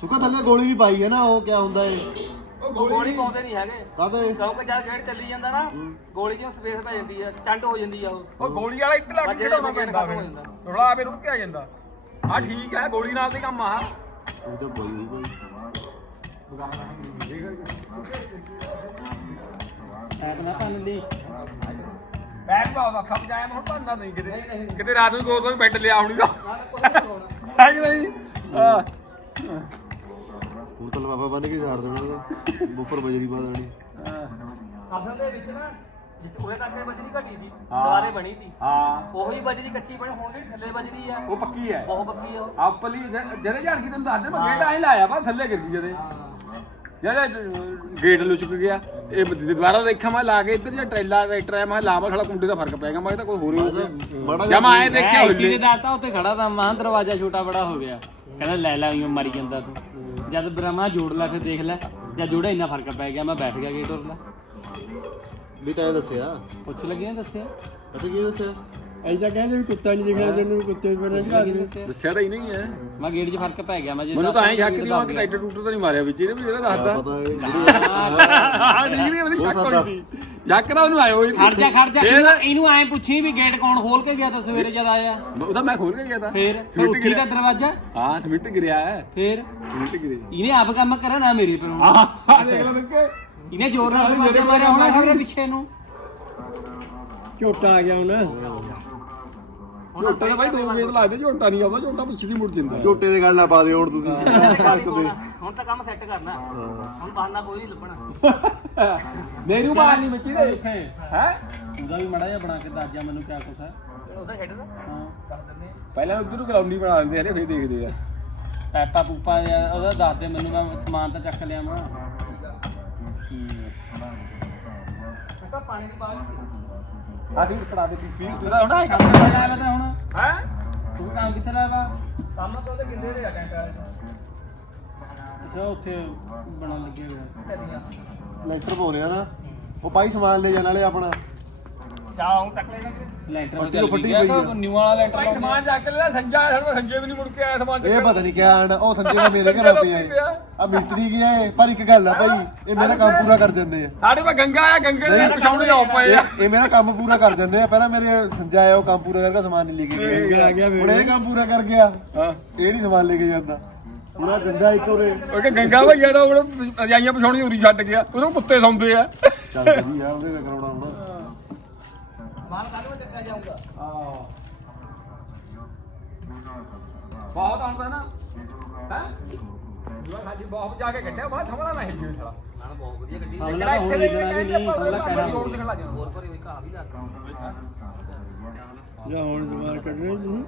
ਸੁੱਕਾ ਥੱਲੇ ਗੋਲੀ ਵੀ ਪਾਈ ਹੈ ਨਾ ਉਹ ਕਿਆ ਹੁੰਦਾ ਏ ਉਹ ਗੋਲੀ ਪਾਉਂਦੇ ਨਹੀਂ ਹੈਗੇ। ਕਾਹਦੇ ਕਿਉਂਕਿ ਜਦ ਗੇੜ ਚੱਲੀ ਜਾਂਦਾ ਨਾ ਗੋਲੀ 'ਚ ਸਪੇਸ ਪੈ ਜਾਂਦੀ ਆ ਚੰਡ ਹੋ ਜਾਂਦੀ ਆ ਉਹ। ਉਹ ਗੋਲੀ ਵਾਲਾ ਇੱਟ ਲੱਗ ਵੱਜੇ ਖੜਾਉਣਾ ਗੇਟ ਪੈਂਦਾ ਖਤਮ ਹੋ ਫਿਰ। ਰੁਕ ਕੇ ਆ ਜਾਂਦਾ। ਆ ਠੀਕ ਹੈ ਗੋਲੀ ਨਾਲ ਤੇ ਕੰਮ ਆ। ਉਹ ਤਾਂ ਬਈ ਹੋਈ ਬਈ ਐਪ ਨਾ ਪੰਨ ਲਈ ਬੈਗ ਪਾਉਦਾ ਖੱਪ ਜਾਇਆ ਮੈਂ ਹੁਣ ਭੰਨਾ ਨਹੀਂ ਕਿਤੇ। ਕਿਤੇ ਰਾਤ ਨੂੰ ਦੋ ਦੋ ਬੈੱਡ ਲਿਆ ਆਉਣੀ ਦਾ ਹੈ ਕਿ ਨਹੀਂ? ਹਾਂ। ਹੁਣ ਤਾਂ ਲਫਾਫਾ ਬੰਨ ਕੇ ਝਾੜ ਦੇਣਾ ਉਹਦਾ। ਉੱਪਰ ਬਜਰੀ ਪਾ ਦੇਣੀ। ਅਸਲ ਦੇ ਵਿੱਚ ਨਾ ਜਿੱਥੇ ਤੱਕ ਇਹ ਬਜਰੀ ਘਟੀ ਸੀ ਹਾਂ। ਦੁਬਾਰੇ ਬਣੀ ਸੀ। ਹਾਂ। ਉਹੀ ਬਜਰੀ ਕੱਚੀ ਬਣੀ ਹੁਣ ਜਿਹੜੀ ਥੱਲੇ ਬਜਰੀ ਆ ਉਹ ਪੱਕੀ ਹੈ। ਬਹੁਤ ਪੱਕੀ ਆ ਉਹ। ਆਪਲੀ ਜਿਹੜੇ ਝੜ ਕੀ ਤੈਨੂੰ ਦੱਸਦੇ ਮੈਂ ਗੇਟ ਆਈ ਲਾਇਆ ਪਰ ਥੱਲੇ ਗਿਰਦੀ ਜਦੇ ਜਦੇ ਗੇਟ ਲੁਚਕ ਗਿਆ ਇਹ ਦੁਬਾਰਾ ਦੇਖਾਂ ਮੈਂ ਲਾ ਕੇ ਇੱਧਰ ਜਾਂ ਟ੍ਰੇਲਾ ਟਰੈਕਟਰ ਮੈਂ ਕਿਹਾ ਲਾਵਾ ਖੜਾ ਕੁੰਡੇ ਦਾ ਫ਼ਰਕ ਪੈ ਗਿਆ ਮੈਂ ਤਾਂ ਕੋਈ ਹੋਰ ਹੀ ਮਾੜਾ ਜਦ ਮੈਂ ਆਏ ਦੇਖਿਆ ਇੱਥੇ ਹੁੱਲੇ ਦਾਤਾ ਉੱਤੇ ਖੜਾ ਤਾਂ ਮਾਂ ਦਰਵਾਜ਼ਾ ਛੋਟਾ ਬੜਾ ਹੋ ਗਿਆ। ਕਹਿੰਦਾ ਲੈ ਲੈ ਉਈਓ ਮਰੀ ਜਾਂਦਾ ਤੂੰ। ਜਦ ਬ੍ਰਹਮਾ ਜੋੜ ਲੈ ਫਿਰ ਦੇਖ ਲੈ ਜਦ ਜੋੜਾ ਇੰਨਾ ਫ਼ਰਕ ਪੈ ਗਿਆ ਮੈਂ ਬੈਠ ਗਿਆ ਗੇਟ ਉਰਲਾ ਵੀ ਤਾਂ ਇਹ ਦੱਸਿਆ। ਪੁੱਛ ਲੱਗੇ ਨਾ ਦੱਸਿਆ? ਅਤੇ ਕੀ ਦੱਸਿਆ? ਐਦਾਂ ਕਹਿੰਦੇ ਵੀ ਕੁੱਤਾ ਨਹੀਂ ਦਿਖਣਾ ਤੈਨੂੰ ਕੁੱਤੇ ਪਰ ਪੁੱਛ ਲੱਗੀ ਦੱਸਿਆ। ਤਾਂ ਹੀ ਨਹੀਂ ਹੈ। ਮੈਂ ਗੇਟ 'ਚ ਫ਼ਰਕ ਪੈ ਗਿਆ ਮੈਂ ਜੇ ਮੈਨੂੰ ਤਾਂ ਐਂ ਸ਼ੱਕ ਦੀ ਉਹ ਟਰੈਕਟਰ ਟੂਟਰ ਤਾਂ ਨਹੀਂ ਮਾਰਿਆ ਵਿੱਚ ਇਹਨੇ ਵੀ ਜਿਹੜਾ ਦੱਸਦਾ। ਪਤਾ ਹੈ ਹਾਂ ਠੀਕ ਨਹੀਂ ਮੈਨੂੰ ਸ਼ੱਕ ਹੋਈ ਸੀ। ਸ਼ੱਕ ਤਾਂ ਉਹਨੂੰ ਆਇਆ ਹੋਈ ਸੀ। ਖੜ ਜਾ ਖੜ ਜਾ। ਫਿਰ ਇਹਨੂੰ ਇਹਨੂੰ ਐਂ ਪੁੱਛੀ ਵੀ ਗੇਟ ਕੌਣ ਖੋਲ ਕੇ ਗਿਆ ਤਾਂ ਸਵੇਰੇ ਜਦ ਆਇਆ। ਉਹਦਾ ਮੈਂ ਖੋਲ ਕੇ ਗਿਆ ਤਾਂ। ਫੇਰ ਸਿਮਿੰਟ ਉੱਠੀ ਦਾ ਗਿਰਿਆ। ਦਰਵਾਜ਼ਾ। ਹਾਂ ਸਮਿੰਟ ਗਿਰਿਆ ਹੈ। ਫੇਰ? ਸਮਿੰਟ ਗਿਰਿਆ ਇਹਨੇ ਆਪ ਕੰਮ ਕਰਾ ਨਾ ਮੇਰੇ ਪਰ ਆਹ ਦੇਖ ਲਓ ਦੇਖੇ। ਇਹਨੇ ਜ਼ੋਰ ਨਾਲ ਦਰਵਾਜ਼ਾ ਮਾਰਿਆ ਹੋਣਾ ਖਬਰੇ ਪਿੱਛੇ ਨੂੰ। ਝੋਟਾ ਆ ਗਿਆ ਹੁਣ। ਝੋਟਾ ਤਾਂ ਬਾਈ ਦੋ ਗੇਟ ਲੱਗਦੇ ਝੋਟਾ ਨਹੀਂ ਆਉਂਦਾ ਝੋਟਾ ਪਿੱਛੇ ਦੀ ਮੁੜ ਜਾਂਦਾ। ਝੋਟੇ ਦੇ ਗੱਲ ਨਾ ਪਾ ਦਿਓ ਹੁਣ ਤੁਸੀਂ। ਹੁਣ ਤਾਂ ਕੰਮ ਸੈੱਟ ਕਰਨਾ। ਹੁਣ ਬਹਾਨਾ ਕੋਈ ਨਹੀਂ ਲੱਭਣਾ। ਮੇਰੂ ਬਾਹਰ ਨਹੀਂ ਮੱਚੀ ਦੇ ਹੈ? ਉਹਦਾ ਵੀ ਮੜਾ ਜਿਹਾ ਬਣਾ ਕੇ ਦੱਸ ਜਾ ਮੈਨੂੰ ਕਿਆ ਕੁਛ ਹੈ। ਉਹਦਾ ਛੱਡ ਦਾ ਹਾਂ। ਕਰ ਦਿੰਦੇ ਆ। ਪਹਿਲਾਂ ਉਧਰ ਨੂੰ ਕਲੌਨੀ ਬਣਾ ਲੈਂਦੇ ਹਰੇ ਫੇਰ ਦੇਖਦੇ ਆ। ਪੈਪਾ ਪੂਪਾ ਜਾਂ ਉਹਦਾ ਦੱਸ ਦੇ ਮੈਨੂੰ ਮੈਂ ਸਮਾਨ ਤਾਂ ਚੱਕ ਲਿਆ ਮੈਂ ਤਾਂ ਪਾਣੀ ਦੀ ਬਾਲ ਆ ਤੂੰ ਫੜਾ ਦੇ ਪੀਪੀ ਉਹਦਾ ਹੁਣ ਆਏ ਕੰਮ ਤੇ ਲਾਇਆ ਵਾ ਤਾਂ ਹੁਣ। ਹੈ? ਤੂੰ ਕੰਮ ਕਿੱਥੇ ਲਾਇਆ ਵਾ? ਕੰਮ ਤੋਂ ਉਹਦੇ ਕਿੰਨੇ ਦੇ ਆ ਟੈਂਟ ਵਾਲੇ ਅੱਛਾ ਉੱਥੇ ਬਣਨ ਲੱਗਿਆ ਹੋਇਆ ਪਾਉਣੇ ਆ ਨਾ। ਉਹ ਬਾਈ ਸਮਾਨ ਲੈ ਜਾਣ ਵਾਲੇ ਆਪਣਾ। ਜਾ ਆਉਂ ਚੱਕ ਲੈਣਾ ਲੈਂਟਰ ਫੱਟੀ ਚੱਲ ਫੱਟੀ ਗਿਆ ਪਈ ਤਾਂ ਆ। ਨਿਊ ਵਾਲਾ ਲੈਂਟਰ ਭਾਈ ਲਾਉਂਦੇ ਆ। ਸਮਾਨ ਚੱਕ ਲਿਆ ਸੰਜਾ ਸਾਨੂੰ ਸੰਜੇ ਵੀ ਨਹੀਂ ਮੁੜ ਕੇ ਆਇਆ ਸਮਾਨ ਇਹ ਚੱਕਣ। ਪਤਾ ਨਹੀਂ ਕਿਆ ਆਣ ਉਹ ਸੰਜੇ ਦਾ ਮੇਰੇ ਸੰਜੇ ਘਰ ਦਾ ਪਿਆ ਉੱਥੇ ਪਿਆ। ਆ ਮਿਸਤਰੀ ਗਿਆ ਏ ਪਰ ਇੱਕ ਗੱਲ ਆ ਭਾਈ ਇਹ ਮੇਰਾ ਕੰਮ ਪੂਰਾ ਕਰ ਦਿੰਦੇ ਆ। ਸਾਡੇ ਕੋਲ ਗੰਗਾ ਆ ਗੰਗੇ ਦੇ ਪਛਾਉਣੇ ਆ ਪਏ ਆ। ਇਹ ਇਹ ਮੇਰਾ ਕੰਮ ਪੂਰਾ ਕਰ ਦਿੰਦੇ ਆ। ਪਹਿਲਾਂ ਮੇਰੇ ਸੰਜਾ ਆਇਆ ਉਹ ਕੰਮ ਪੂਰਾ ਕਰਕੇ ਸਮਾਨ ਨਹੀਂ ਲੈ ਕੇ ਗਿਆ। ਹੁਣ ਇਹ ਕੰਮ ਪੂਰਾ ਕਰ ਗਿਆ। ਹਾਂ। ਇਹ ਨਹੀਂ ਸਮਾਨ ਲੈ ਕੇ ਜਾਂਦਾ। ਹੁਣ ਆ ਗੰਗਾ ਇੱਕ ਉਰੇ। ਉਹ ਕਿ ਗੰਗਾ ਉਹ ਰਜਾਈਆਂ ਪਛਾਉਣੀ ਉਰੀ ਛੱਡ ਗਿਆ। ਉਹਦੇ ਕੁੱਤੇ ਸੌਂਦੇ ਆ। ਚੱਲ ਜੀ ਆ ਉਹਦੇ ਨਾਲ ਕਰਾਉਣਾ ਹੁਣ। ਮਾਲ ਕੱਲ ਨੂੰ ਚੱਕਿਆ ਜਾਊਗਾ? ਬਹੁਤ ਆਉਂਦਾ ਨਾ ਹੈ? ਸਾਡੀ ਬਹੁਤ ਜਾ ਕੇ ਕੱਢਿਆ ਬਾਹਰ ਥਮਲਾ ਨਾ ਹਿੱਲ ਜੇ ਸਾਲਾ। ਨਾਲ ਬਹੁਤ ਵਧੀਆ ਗੱਡੀ ਹਮਲਾ ਤਾਂ ਹੁਣ ਲਿਖਣਾ ਵੀ ਨਹੀਂ ਹਮਲਾ ਕਹਿਣਾ ਰੋਡ ਦਿਖਣ ਲੱਗ ਜਾਂਦਾ ਹੋਰ ਪਰ ਵੀ ਘਾ ਵੀ ਲੱਗ ਜਾਂ ਹੁਣ ਜਮਾਨ ਕੱਢਣੇ ਨਹੀਂ